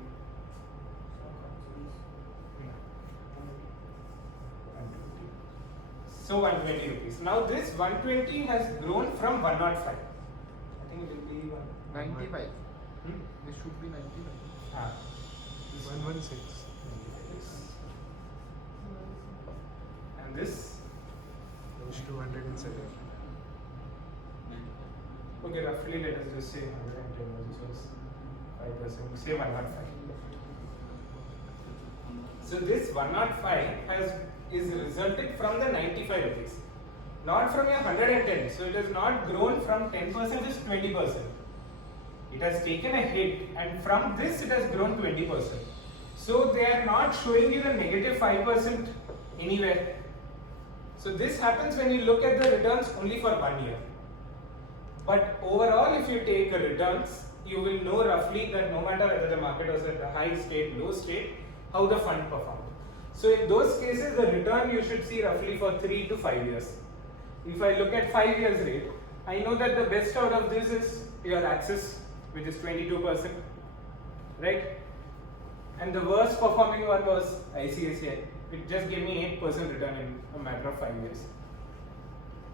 So 120 rupees. Now this 120 has grown from 105. I think it will be 95. Hmm? This should be 95. Ah. 116. And this? Goes to 107. Okay, roughly let us just say 110, this was 5%, say 105. So this 105 is resulted from the 95 rupees, not from your 110. So it has not grown from 10% to 20%. It has taken a hit, and from this it has grown 20%. So they are not showing you the negative 5% anywhere. So this happens when you look at the returns only for 1 year. But overall, if you take the returns, you will know roughly that no matter whether the market was at a high state, low state, how the fund performed. So in those cases, the return you should see roughly for 3 to 5 years. If I look at 5 years rate, I know that the best out of this is your Axis, which is 22%, right? And the worst performing one was Icaci, which just gave me 8% return in a matter of 5 years.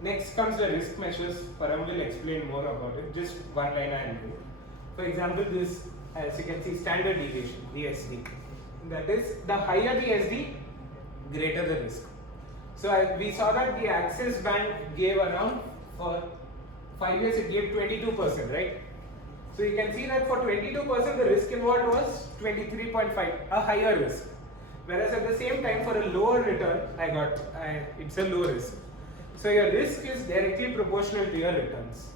Next comes the risk measures. Param will explain more about it. Just one line I will do. For example, this, as you can see, standard deviation, the SD. That is, the higher the SD, greater the risk. So we saw that the Axis Bank gave around, for 5 years it gave 22%, right? So you can see that for 22% the risk involved was 23.5, a higher risk. Whereas at the same time for a lower return, it's a low risk. So your risk is directly proportional to your returns.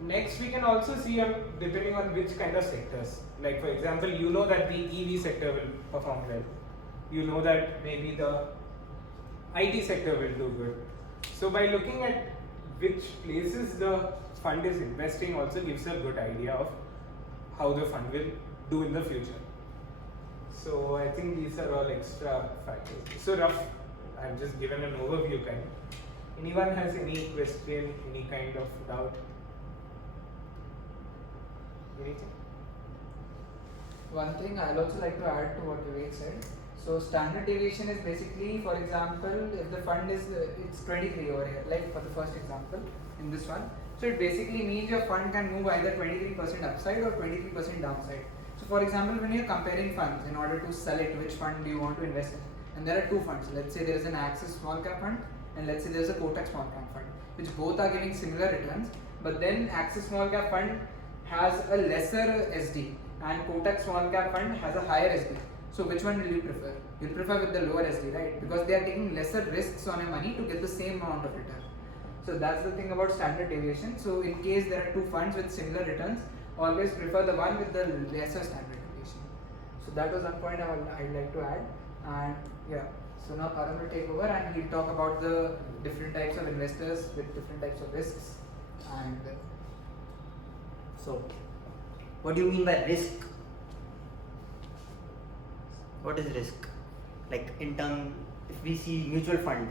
Next, we can also see depending on which kind of sectors. Like for example, you know that the EV sector will perform well. You know that maybe the IT sector will do good. So by looking at which places the fund is investing also gives a good idea of how the fund will do in the future. So I think these are all extra factors. So rough, I've just given an overview kind. Anyone has any question, any kind of doubt? Anything? One thing I'll also like to add to what Vivek said. So standard deviation is basically, for example, if the fund is it's 23 over here, like for the first example in this one. So it basically means your fund can move either 23% upside or 23% downside. So for example, when you're comparing funds in order to select which fund do you want to invest in, and there are two funds. Let's say there is an Axis Small Cap Fund, and let's say there is a Kotak Small Cap Fund, which both are giving similar returns. But then Axis Small Cap Fund has a lesser SD, and Kotak Small Cap Fund has a higher SD. So which one will you prefer? You'll prefer with the lower SD, right? Because they are taking lesser risks on your money to get the same amount of return. So that's the thing about standard deviation. So in case there are two funds with similar returns, always prefer the one with the lesser standard deviation. So that was one point I'd like to add. And yeah, so now Karan will take over and he'll talk about the different types of investors with different types of risks. And So, what do you mean by risk? What is risk? Like in term, if we see mutual fund,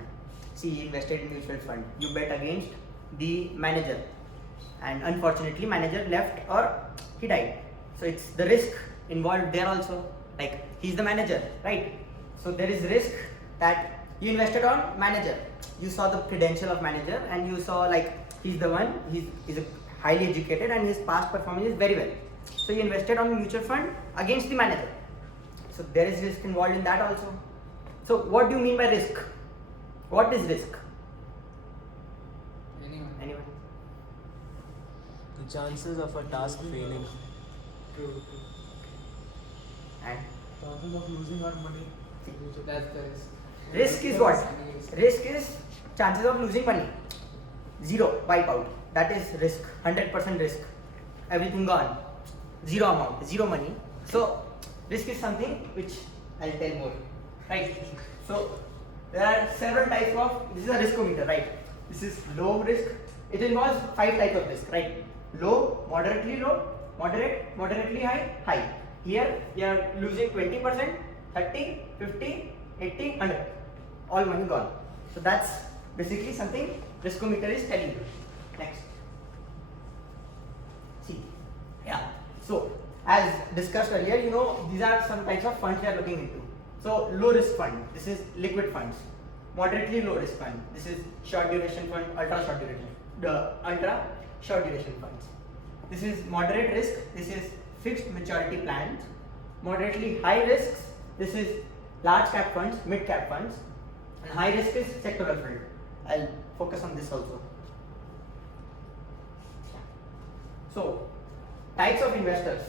see you invested in mutual fund, you bet against the manager, and unfortunately manager left or he died. So it's the risk involved there also. Like he's the manager, right? So there is risk that you invested on manager. You saw the credential of manager and you saw like he's the one, he's a highly educated and his past performance is very well. So you invested on mutual fund against the manager. So there is risk involved in that also. So what do you mean by risk? What is risk? Anyone? The chances of a task failing. And Chances of losing our money. that's the risk. risk is what? Risk is chances of losing money. Zero, wipe out. That is risk. 100% risk. Everything gone. Zero amount, zero money. So risk is something which I'll tell more. Right? So there are several types of, this is a riskometer, right? This is low risk. It involves 5 types of risk, right? Low, moderate, moderately high, high. Here we are losing 20%, 30, 50, 80, 100. All money gone. So that's basically something riskometer is telling you. Next. See. Yeah. So as discussed earlier, you know, these are some types of funds we are looking into. So low risk fund, this is liquid funds. Moderately low risk fund, this is short duration fund, ultra short duration. The ultra short duration funds. This is moderate risk, this is fixed maturity plans. Moderately high risks, this is large cap funds, mid cap funds. And high risk is sectoral fund. I'll focus on this also. So types of investors.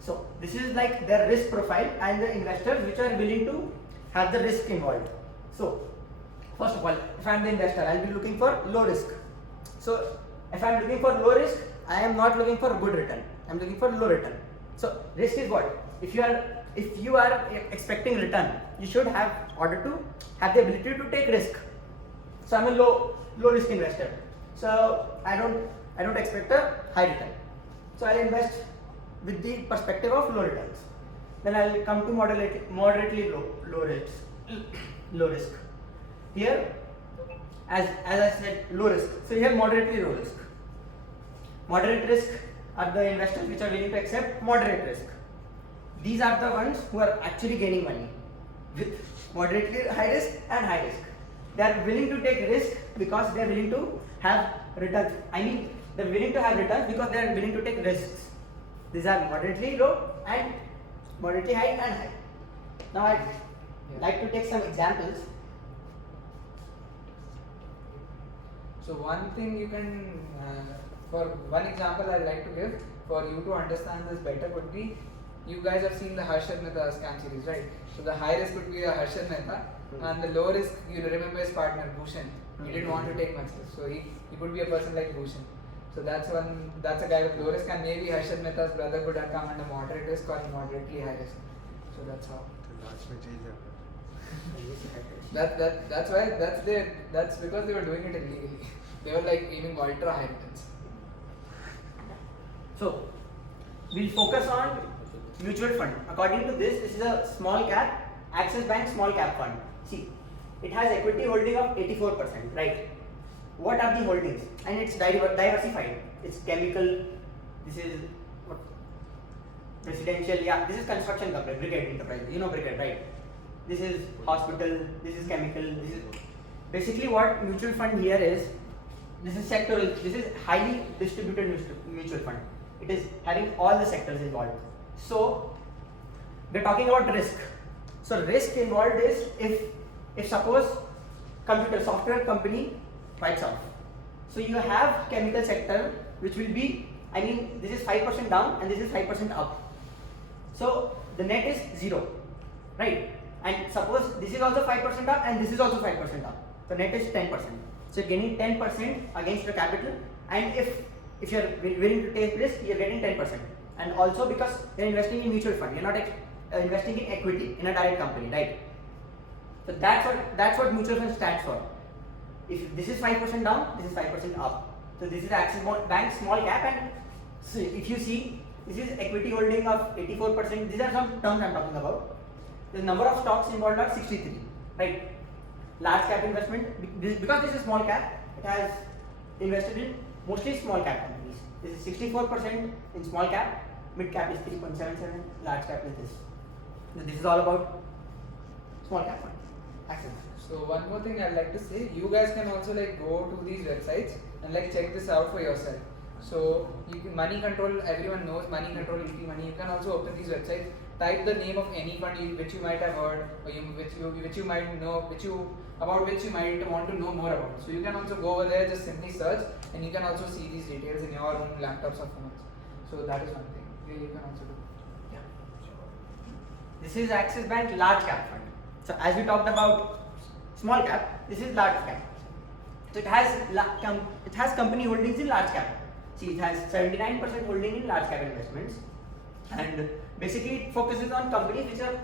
So this is like their risk profile and the investors which are willing to have the risk involved. So first of all, if I am the investor, I'll be looking for low risk. So if I am looking for low risk, I am not looking for good return. I am looking for low return. So risk is what? If you are expecting return, you should have order to have the ability to take risk. So I'm a low risk investor. So I don't expect a high return. So I'll invest with the perspective of low returns. Then I'll come to moderately low risk. Here, as I said, low risk. So here moderately low risk. Moderate risk are the investors which are willing to accept moderate risk. These are the ones who are actually gaining money with moderately high risk and high risk. They are willing to take risk because they are willing to have returns. I mean, they are willing to have returns because they are willing to take risks. These are moderately low and moderately high and high. Now I'd like to take some examples. So one thing you can, for one example I'd like to give for you to understand this better would be, you guys have seen the Harshad Mehta scam series, right? So the high risk would be a Harshad Mehta and the low risk, you remember his partner Bhushan. He didn't want to take much risk, so he could be a person like Bhushan. So that's a guy with low risk, and maybe Harshad Mehta's brother could have come under moderate risk or moderately high risk. So that's how. That's because they were doing it illegally. They were like aiming ultra high returns. So we'll focus on mutual fund. According to this is a small cap, Axis Bank small cap fund. See, it has equity holding of 84%, right? What are the holdings? And it's diversified. It's chemical, this is what? Residential, yeah, this is construction company, Brigade Enterprise. You know Brigade, right? This is hospital, this is chemical, this is basically what mutual fund here is. This is sectoral, this is highly distributed mutual fund. It is having all the sectors involved. So we're talking about risk. So risk involved is if suppose computer software company wipes off. So you have chemical sector which will be, I mean, this is 5% down and this is 5% up. So the net is 0, right? And suppose this is also 5% up and this is also 5% up. So net is 10%. So you're getting 10% against your capital, and if you're willing to take risk, you're getting 10%. And also because you're investing in mutual fund, you're not investing in equity in a direct company, right? So that's what mutual fund stands for. If this is 5% down, this is 5% up. So this is Axis Bank small cap, and so if you see, this is equity holding of 84%. These are some terms I'm talking about. The number of stocks involved are 63, right? Large cap investment, because this is small cap, it has invested in mostly small cap companies. This is 64% in small cap, mid cap is 3.77, large cap is this. So this is all about small cap fund. Axis. So one more thing I'd like to say, you guys can also like go to these websites and like check this out for yourself. So you can money control, everyone knows money control, easy money. You can also open these websites, type the name of any fund which you might have heard, or which you might know, about which you might want to know more about. So you can also go over there, just simply search, and you can also see these details in your own laptops or phones. So that is one thing you can also do. Yeah. This is Axis Bank large cap fund. So as we talked about small cap, this is large cap. So it has company holdings in large cap. See, it has 79% holding in large cap investments, and basically it focuses on companies which are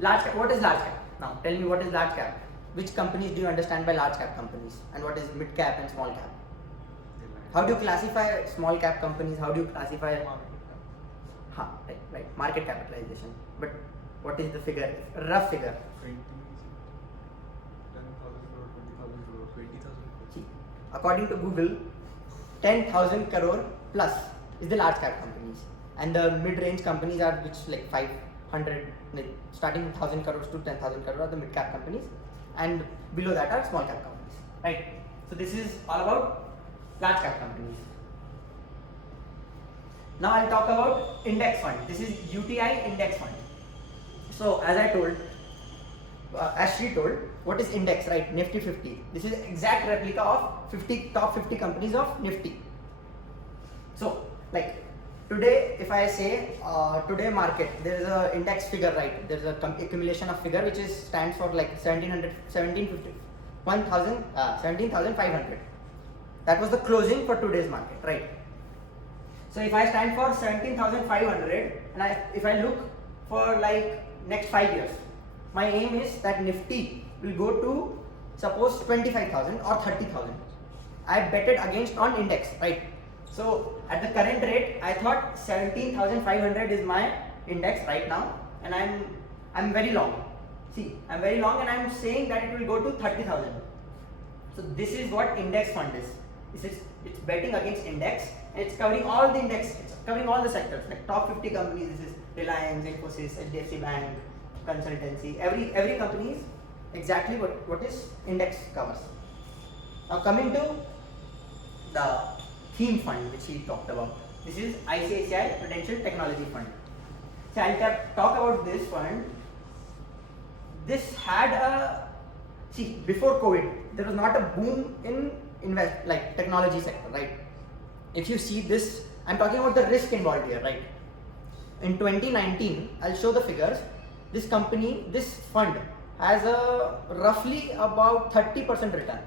large cap. What is large cap? Now tell me, what is large cap? Which companies do you understand by large cap companies, and what is mid cap and small cap? How do you classify small cap companies? How do you classify? Right, market capitalization. But what is the figure? Rough figure. 10,000 crore, 20,000 crore, 20,000 crore. See, according to Google, 10,000 crore plus is the large cap companies, and the mid-range companies are which like 500, like starting with 1,000 crores to 10,000 crore are the mid cap companies, and below that are small cap companies, right? So this is all about large cap companies. Now I'll talk about index fund. This is UTI index fund. So as I told, as she told, what is index, right? Nifty 50. This is exact replica of top 50 companies of Nifty. So like today, if I say today market, there is a index figure, right? There is a accumulation of figure which is stands for like 17,500. That was the closing for today's market, right? So if I stand for 17,500, and if I look for like next 5 years, my aim is that Nifty will go to suppose 25,000 or 30,000. I betted against on index, right? So at the current rate, I thought 17,500 is my index right now, and I'm very long. See, I'm very long, and I'm saying that it will go to 30,000. So this is what index fund is. It's betting against index, and it's covering all the index. It's covering all the sectors, like top 50 companies. This is Reliance, Infosys, HDFC Bank, consultancy. Every company is exactly what is index covers. Now coming to the theme fund which we talked about. This is ICICI Prudential Technology Fund. So I'll talk about this fund. This had before COVID, there was not a boom in technology sector, right? If you see this, I'm talking about the risk involved here, right? In 2019, I'll show the figures. This fund has a roughly about 30% return,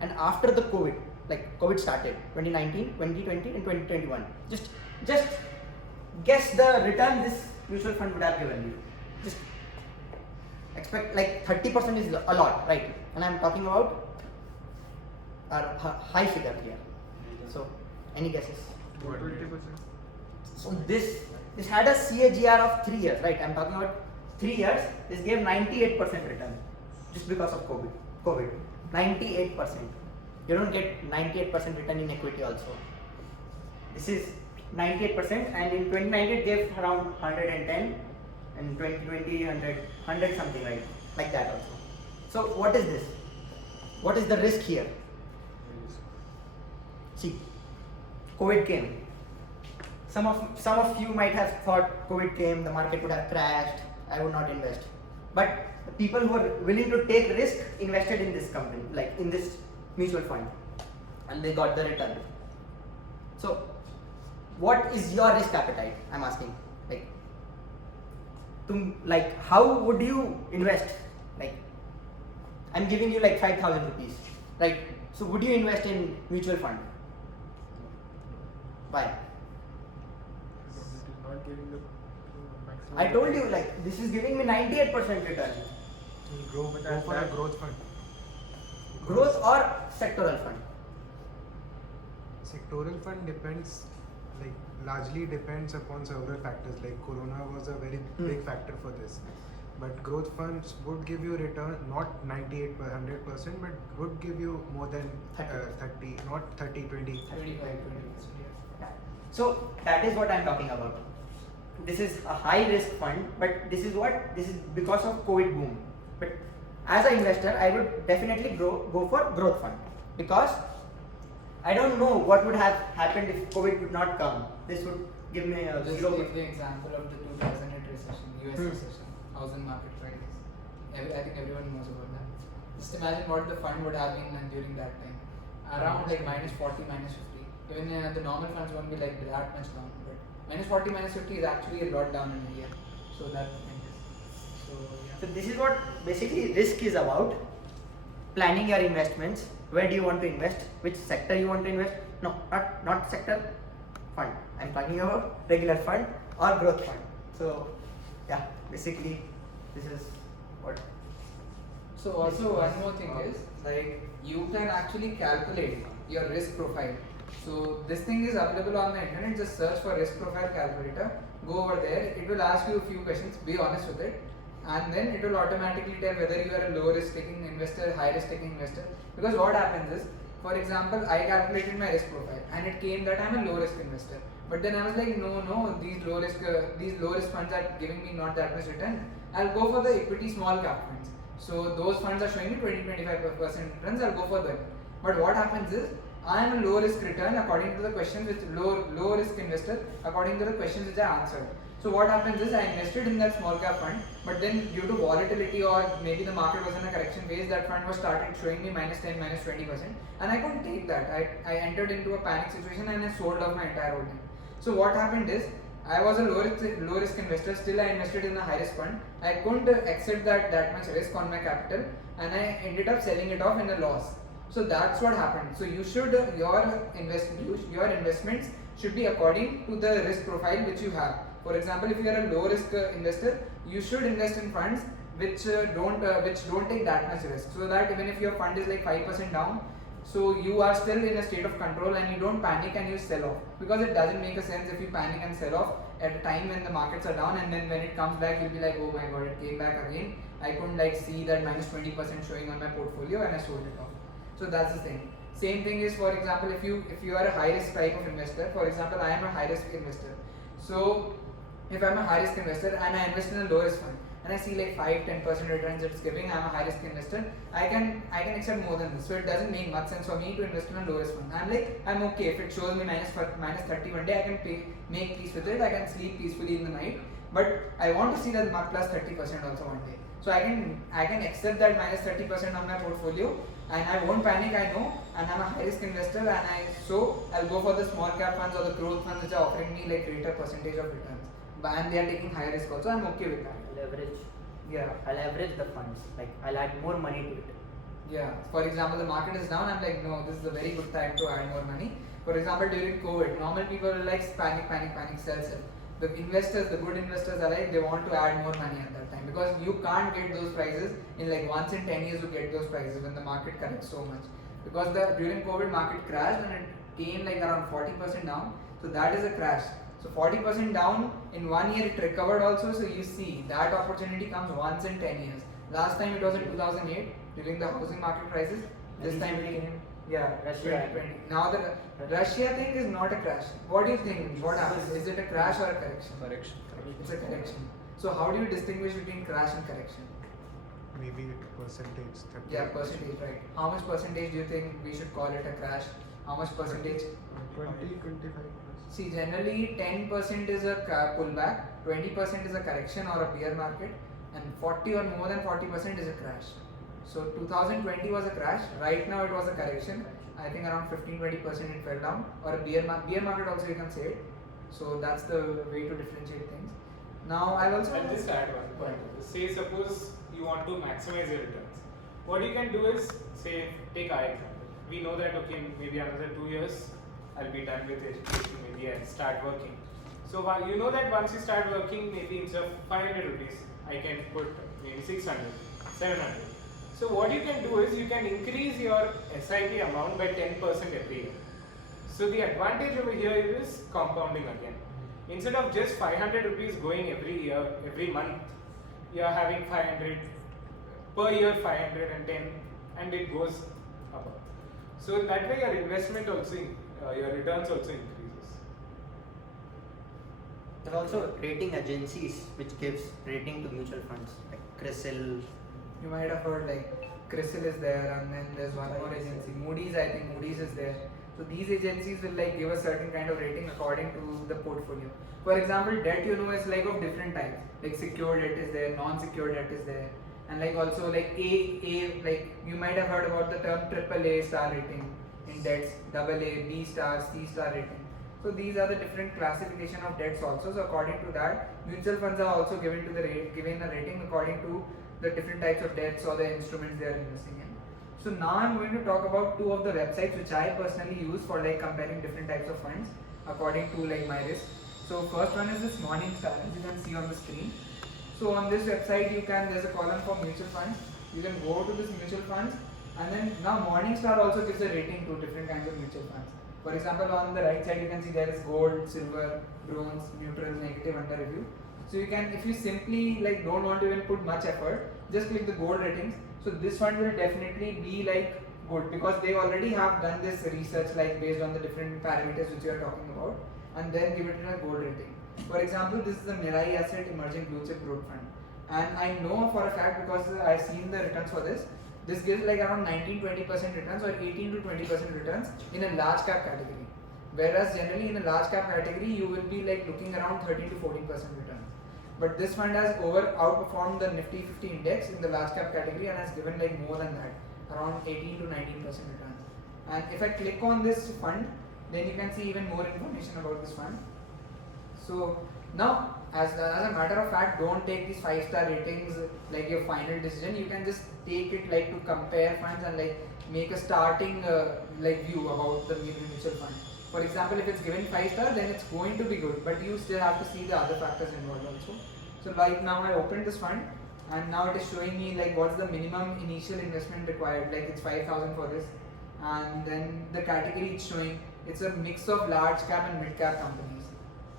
and after the COVID, like COVID started, 2019, 2020 and 2021, just guess the return this mutual fund would have given you. Just expect like 30% is a lot, right? And I'm talking about a high figure here. So any guesses? 20%. So this had a CAGR of 3 years, right? I'm talking about 3 years. This gave 98% return just because of COVID. 98%. You don't get 98% return in equity also. This is 98%, and in 2019 it gave around 110, and 2020 100 something, right? Like that also. So what is this? What is the risk here? See, COVID came. Some of you might have thought COVID came, the market would have crashed, I would not invest. But the people who are willing to take risk invested in this company, like in this mutual fund, and they got the return. So what is your risk appetite? I'm asking. How would you invest? Like, I'm giving you like 5,000 rupees, right? So would you invest in mutual fund? Why? It is not giving the maximum. I told you, like, this is giving me 98% return. Go for a growth fund. Growth or sectoral fund? Sectoral fund depends, like largely depends upon several factors. Like Corona was a very big factor for this. But growth funds would give you return not 98 per 100%, but would give you more than 30, not 30, 20. 25, 20%. Yeah. So that is what I'm talking about. This is a high risk fund, but this is because of COVID boom. But as an investor, I would definitely go for growth fund, because I don't know what would have happened if COVID would not come. This would give me a Just 0%. give the example of the 2008 recession, US recession, housing market crisis. I think everyone knows about that. Just imagine what the fund would have been during that time. Around like minus 40, minus 50. Even the normal funds won't be like that much down. But minus 40, minus 50 is actually a lot down in a year. So that thing is. So yeah. So this is what basically risk is about. Planning your investments. Where do you want to invest? Which sector you want to invest? No, not sector fund. I'm talking about regular fund or growth fund. So yeah, basically this is what. So also one more thing is, like, you can actually calculate your risk profile. So this thing is available on the internet. Just search for risk profile calculator. Go over there. It will ask you a few questions. Be honest with it, and then it will automatically tell whether you are a low risk taking investor, high risk taking investor. Because what happens is, for example, I calculated my risk profile and it came that I'm a low risk investor. But then I was like, no, these low risk funds are giving me not that much return. I'll go for the equity small cap funds. So those funds are showing me 20-25% returns. I'll go for them. But what happens is, I am a low risk return according to the questions which low risk investor according to the questions which I answered. So what happens is, I invested in that small cap fund, but then due to volatility or maybe the market was in a correction phase, that fund was started showing me minus 10, minus 20%, and I couldn't take that. I entered into a panic situation and I sold off my entire holding. So what happened is, I was a low risk investor, still I invested in a high risk fund. I couldn't accept that much risk on my capital, and I ended up selling it off in a loss. So that's what happened. So you should your investments should be according to the risk profile which you have. For example, if you are a low risk investor, you should invest in funds which don't take that much risk, so that even if your fund is like 5% down, so you are still in a state of control and you don't panic and you sell off, because it doesn't make a sense if you panic and sell off at a time when the markets are down, and then when it comes back you'll be like, oh my god, it came back again. I couldn't like see that minus 20% showing on my portfolio and I sold it off. So that's the thing. Same thing is, for example, if you are a high risk type of investor. For example, I am a high risk investor. So if I'm a high risk investor and I invest in a low risk fund and I see like 5-10% returns it's giving, I'm a high risk investor, I can accept more than this. So it doesn't make much sense for me to invest in a low risk fund. I'm okay if it shows me minus 30 one day, I can make peace with it, I can sleep peacefully in the night. But I want to see that plus 30% also one day. So I can accept that minus 30% on my portfolio, and I won't panic, I know, and I'm a high risk investor, and I'll go for the small cap funds or the growth funds which are offering me like greater percentage of returns, and they are taking high risk also. I'm okay with that. Leverage. Yeah. I'll leverage the funds. Like, I'll add more money to it. Yeah. For example, the market is down. I'm like, no, this is a very good time to add more money. For example, during COVID, normal people will like panic, sell. The investors, the good investors are like, they want to add more money at that time, because you can't get those prices in like once in 10 years you get those prices when the market corrects so much. Because during COVID market crashed and it came like around 40% down. So that is a crash. So 40% down in 1 year it recovered also. So you see that opportunity comes once in 10 years. Last time it was in 2008 during the housing market crisis. This time it came. Yeah, Russia. 2020. Now the Russia thing is not a crash. What do you think? What happens? Is it a crash or a correction? Correction. It's a correction. So how do you distinguish between crash and correction? Maybe percentage. 30%. Yeah, percentage, right. How much percentage do you think we should call it a crash? How much percentage? 20-25%. See, generally 10% is a pullback, 20% is a correction or a bear market, and 40 or more than 40% is a crash. So 2020 was a crash. Right now it was a correction. I think around 15-20% it fell down, or a bear market also you can say it. So that's the way to differentiate things. Now I'll just add one point. Say suppose you want to maximize your returns. What you can do is, say, take our example. we know that okay, maybe another 2 years I'll be done with education, maybe I'll start working. So while you know that once you start working, maybe instead of 500 rupees, I can put maybe 600, 700. So what you can do is you can increase your SIP amount by 10% every year. So the advantage over here is compounding again. Instead of just 500 rupees going every year, every month, you are having 500 per year, 510, and it goes above. So that way your investment also, your returns also increases. There are also rating agencies which gives rating to mutual funds like CRISIL. You might have heard like CRISIL is there, and then there's one more agency, Moody's. I think Moody's is there. So these agencies will like give a certain kind of rating according to the portfolio. For example, debt is like of different types. Like secured debt is there, non-secured debt is there, and like also like A like you might have heard about the term AAA star rating in debts, AA, B star, C star rating. So these are the different classification of debts also. So according to that, mutual funds are also given a rating according to the different types of debts or the instruments they are investing in. So now I'm going to talk about two of the websites which I personally use for like comparing different types of funds according to like my risk. So first one is this Morningstar, as you can see on the screen. So on this website there's a column for mutual funds. You can go to this mutual funds, and then now Morningstar also gives a rating to different kinds of mutual funds. For example, on the right side you can see there is gold, silver, bronze, neutral, negative, under review. So you can, if you simply like don't want to even put much effort, just click the gold ratings. So this fund will definitely be like good because they already have done this research like based on the different parameters which you are talking about, and then give it a gold rating. For example, this is the Mirai Asset Emerging Blue Chip Growth Fund, and I know for a fact because I've seen the returns for this. This gives like around 19-20% returns or 18 to 20% returns in a large cap category. Whereas generally in a large cap category you will be like looking around 13 to 14% returns. But this fund has outperformed the Nifty 50 index in the large cap category and has given like more than that, around 18 to 19% returns. And if I click on this fund, then you can see even more information about this fund. So now, as a matter of fact, don't take these 5-star ratings like your final decision. You can just take it like to compare funds and like make a starting like view about the mutual fund. For example, if it's given 5 stars, then it's going to be good, but you still have to see the other factors involved also. So like now I opened this fund, and now it is showing me like what's the minimum initial investment required. Like it's 5,000 for this, and then the category it's showing, it's a mix of large cap and mid cap companies.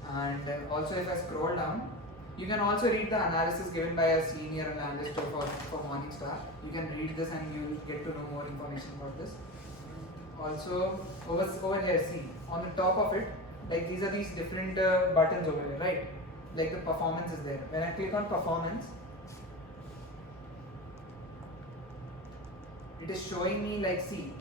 And also if I scroll down, you can also read the analysis given by a senior analyst for Morningstar. You can read this and you will get to know more information about this. Also over here, see on the top of it, like these are these different buttons over here, right? Like the performance is there. When I click on performance, it is showing me like, see,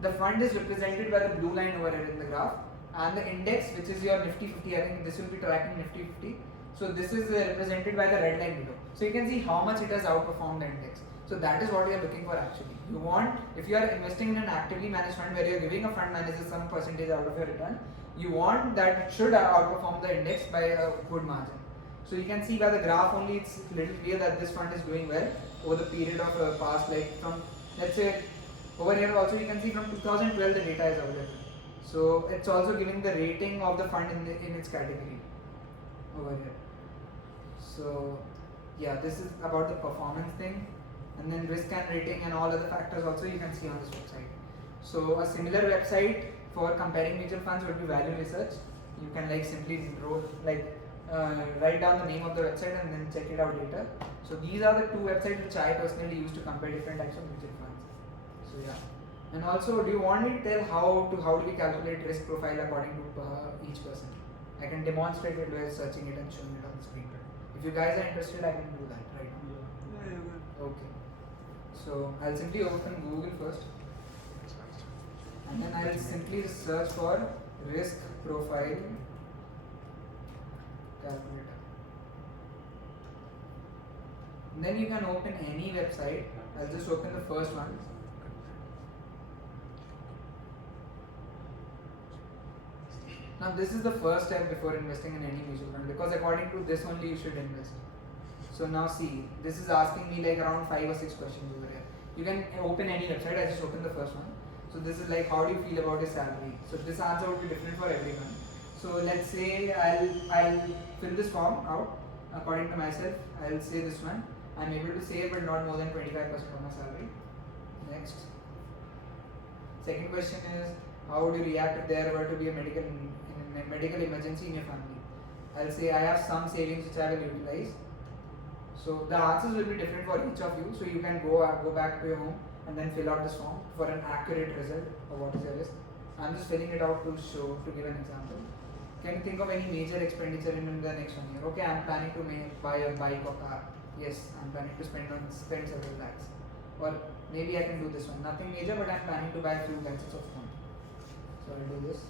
the fund is represented by the blue line over here in the graph, and the index, which is your Nifty 50, I think this will be tracking Nifty 50. So this is represented by the red line below. So you can see how much it has outperformed the index. So that is what you are looking for actually. You want, if you are investing in an actively managed fund where you are giving a fund manager some percentage out of your return, you want that it should outperform the index by a good margin. So you can see by the graph only, it's little clear that this fund is doing well over the period of past, like from, let's say, over here also you can see from 2012 the data is available. So it's also giving the rating of the fund in its category over here. So yeah, this is about the performance thing, and then risk and rating and all other factors also you can see on this website. So a similar website for comparing mutual funds would be Value Research. You can like simply write down the name of the website and then check it out later. So these are the two websites which I personally use to compare different types of mutual funds. So yeah. And also, do you want me to tell how do we calculate risk profile according to each person? I can demonstrate it by searching it and showing it on the screen. If you guys are interested, I can do that right now. Yeah. Okay. So I'll simply open Google first, and then I'll simply search for risk profile calculator. And then you can open any website. I'll just open the first one. Now this is the first step before investing in any mutual fund, because according to this only you should invest. So now see, this is asking me like around 5 or 6 questions over here. You can open any website, I just opened the first one. So this is like, how do you feel about your salary? So this answer would be different for everyone. So let's say I'll fill this form out according to myself. I'll say this one. I'm able to save but not more than 25% of my salary. Next. Second question is, how would you react if there were to be a medical emergency in your family? I'll say I have some savings which I will utilize. So the answers will be different for each of you. So you can go back to your home and then fill out this form for an accurate result of what is your risk. I'm just filling it out to give an example. Can you think of any major expenditure in the next 1 year? Okay, I'm planning to buy a bike or car. Yes, I'm planning to spend several lakhs. Or maybe I can do this one. Nothing major, but I'm planning to buy a few gadgets of phone. So I'll do this.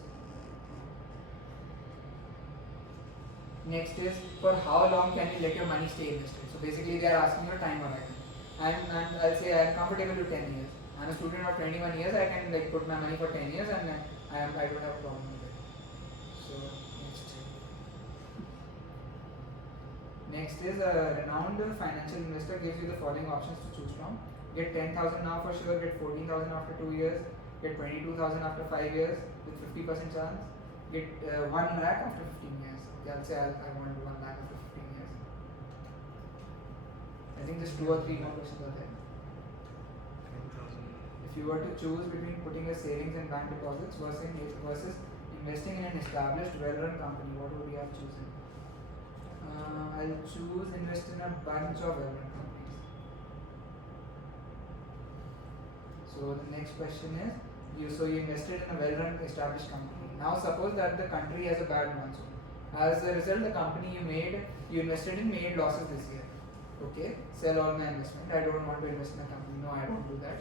Next is, for how long can you let your money stay invested? So basically they are asking your time horizon. And I'll say I am comfortable with 10 years. I'm a student of 21 years, I can like put my money for 10 years and I don't have a problem with it. So next is, a renowned financial investor gives you the following options to choose from. Get 10,000 now for sure, get 14,000 after 2 years, get 22,000 after 5 years with 50% chance, get 1 lakh after 15 years. Yeah, I'll say I want 1 lakh after 15 years. I think just 2 or 3 more questions are there. If you were to choose between putting your savings in bank deposits versus investing in an established, well-run company, what would you have chosen? I'll choose invest in a bunch of well-run companies. So the next question is, you invested in a well-run established company. Now suppose that the country has a bad monsoon. As a result, the company you invested in made losses this year. Okay, sell all my investment. I don't want to invest in a company. No, I don't do that.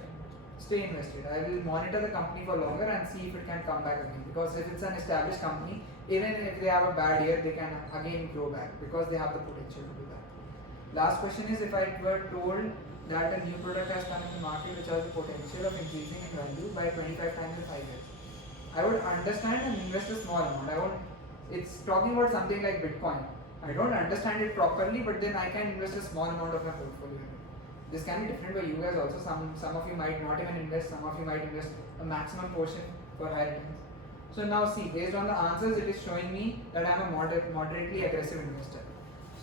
Stay invested. I will monitor the company for longer and see if it can come back again. Because if it's an established company, even if they have a bad year, they can again grow back because they have the potential to do that. Last question is, if I were told that a new product has come in the market which has the potential of increasing in value by 25 times in 5 years, I would understand and invest a small amount. It's talking about something like Bitcoin. I don't understand it properly, but then I can invest a small amount of my portfolio in it. This can be different for you guys also. Some of you might not even invest, some of you might invest a maximum portion for high returns. So now see, based on the answers, it is showing me that I am a moderately aggressive investor.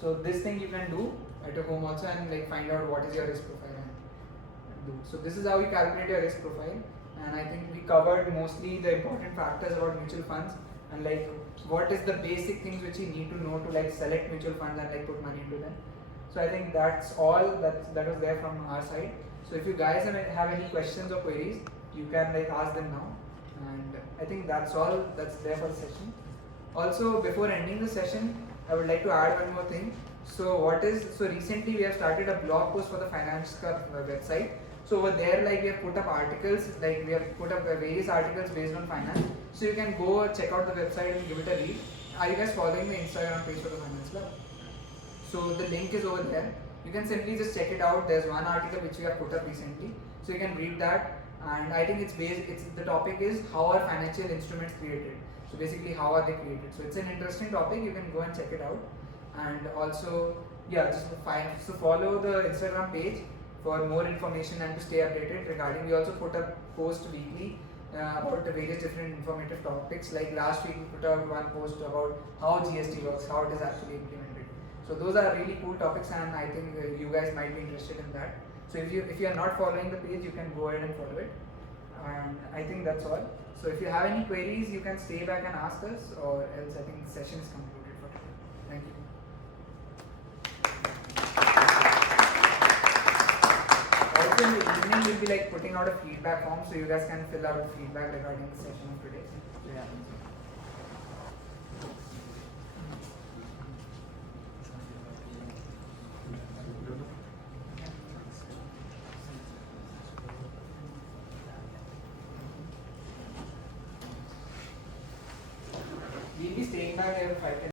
So this thing you can do at your home also and like find out what is your risk profile and do. So this is how you calculate your risk profile, and I think we covered mostly the important factors about mutual funds and like what is the basic things which you need to know to like select mutual funds and like put money into them. So I think that's all that was there from our side. So if you guys have any questions or queries, you can like ask them now. And I think that's all that's there for the session. Also, before ending the session, I would like to add one more thing. So recently we have started a blog post for the Finance Cup website. So over there, like we have put up articles, like we have put up various articles based on finance. So you can go check out the website and give it a read. Are you guys following the Instagram page for the Finance Club? So the link is over there. You can simply just check it out. There's one article which we have put up recently. So you can read that. And I think the topic is how are financial instruments created. So basically how are they created. So it's an interesting topic. You can go and check it out. And also, yeah, so follow the Instagram page for more information and to stay updated regarding. We also put up post weekly about the various different informative topics. Like last week we put out one post about how GST works, how it is actually implemented. So those are really cool topics, and I think you guys might be interested in that. So if you are not following the page, you can go ahead and follow it. And I think that's all. So if you have any queries, you can stay back and ask us, or else I think the session is concluded for today. Thank you. Also in the evening we'll be like putting out a feedback form, so you guys can fill out the feedback regarding the session of today. Yeah. We'll be staying back here for 5 10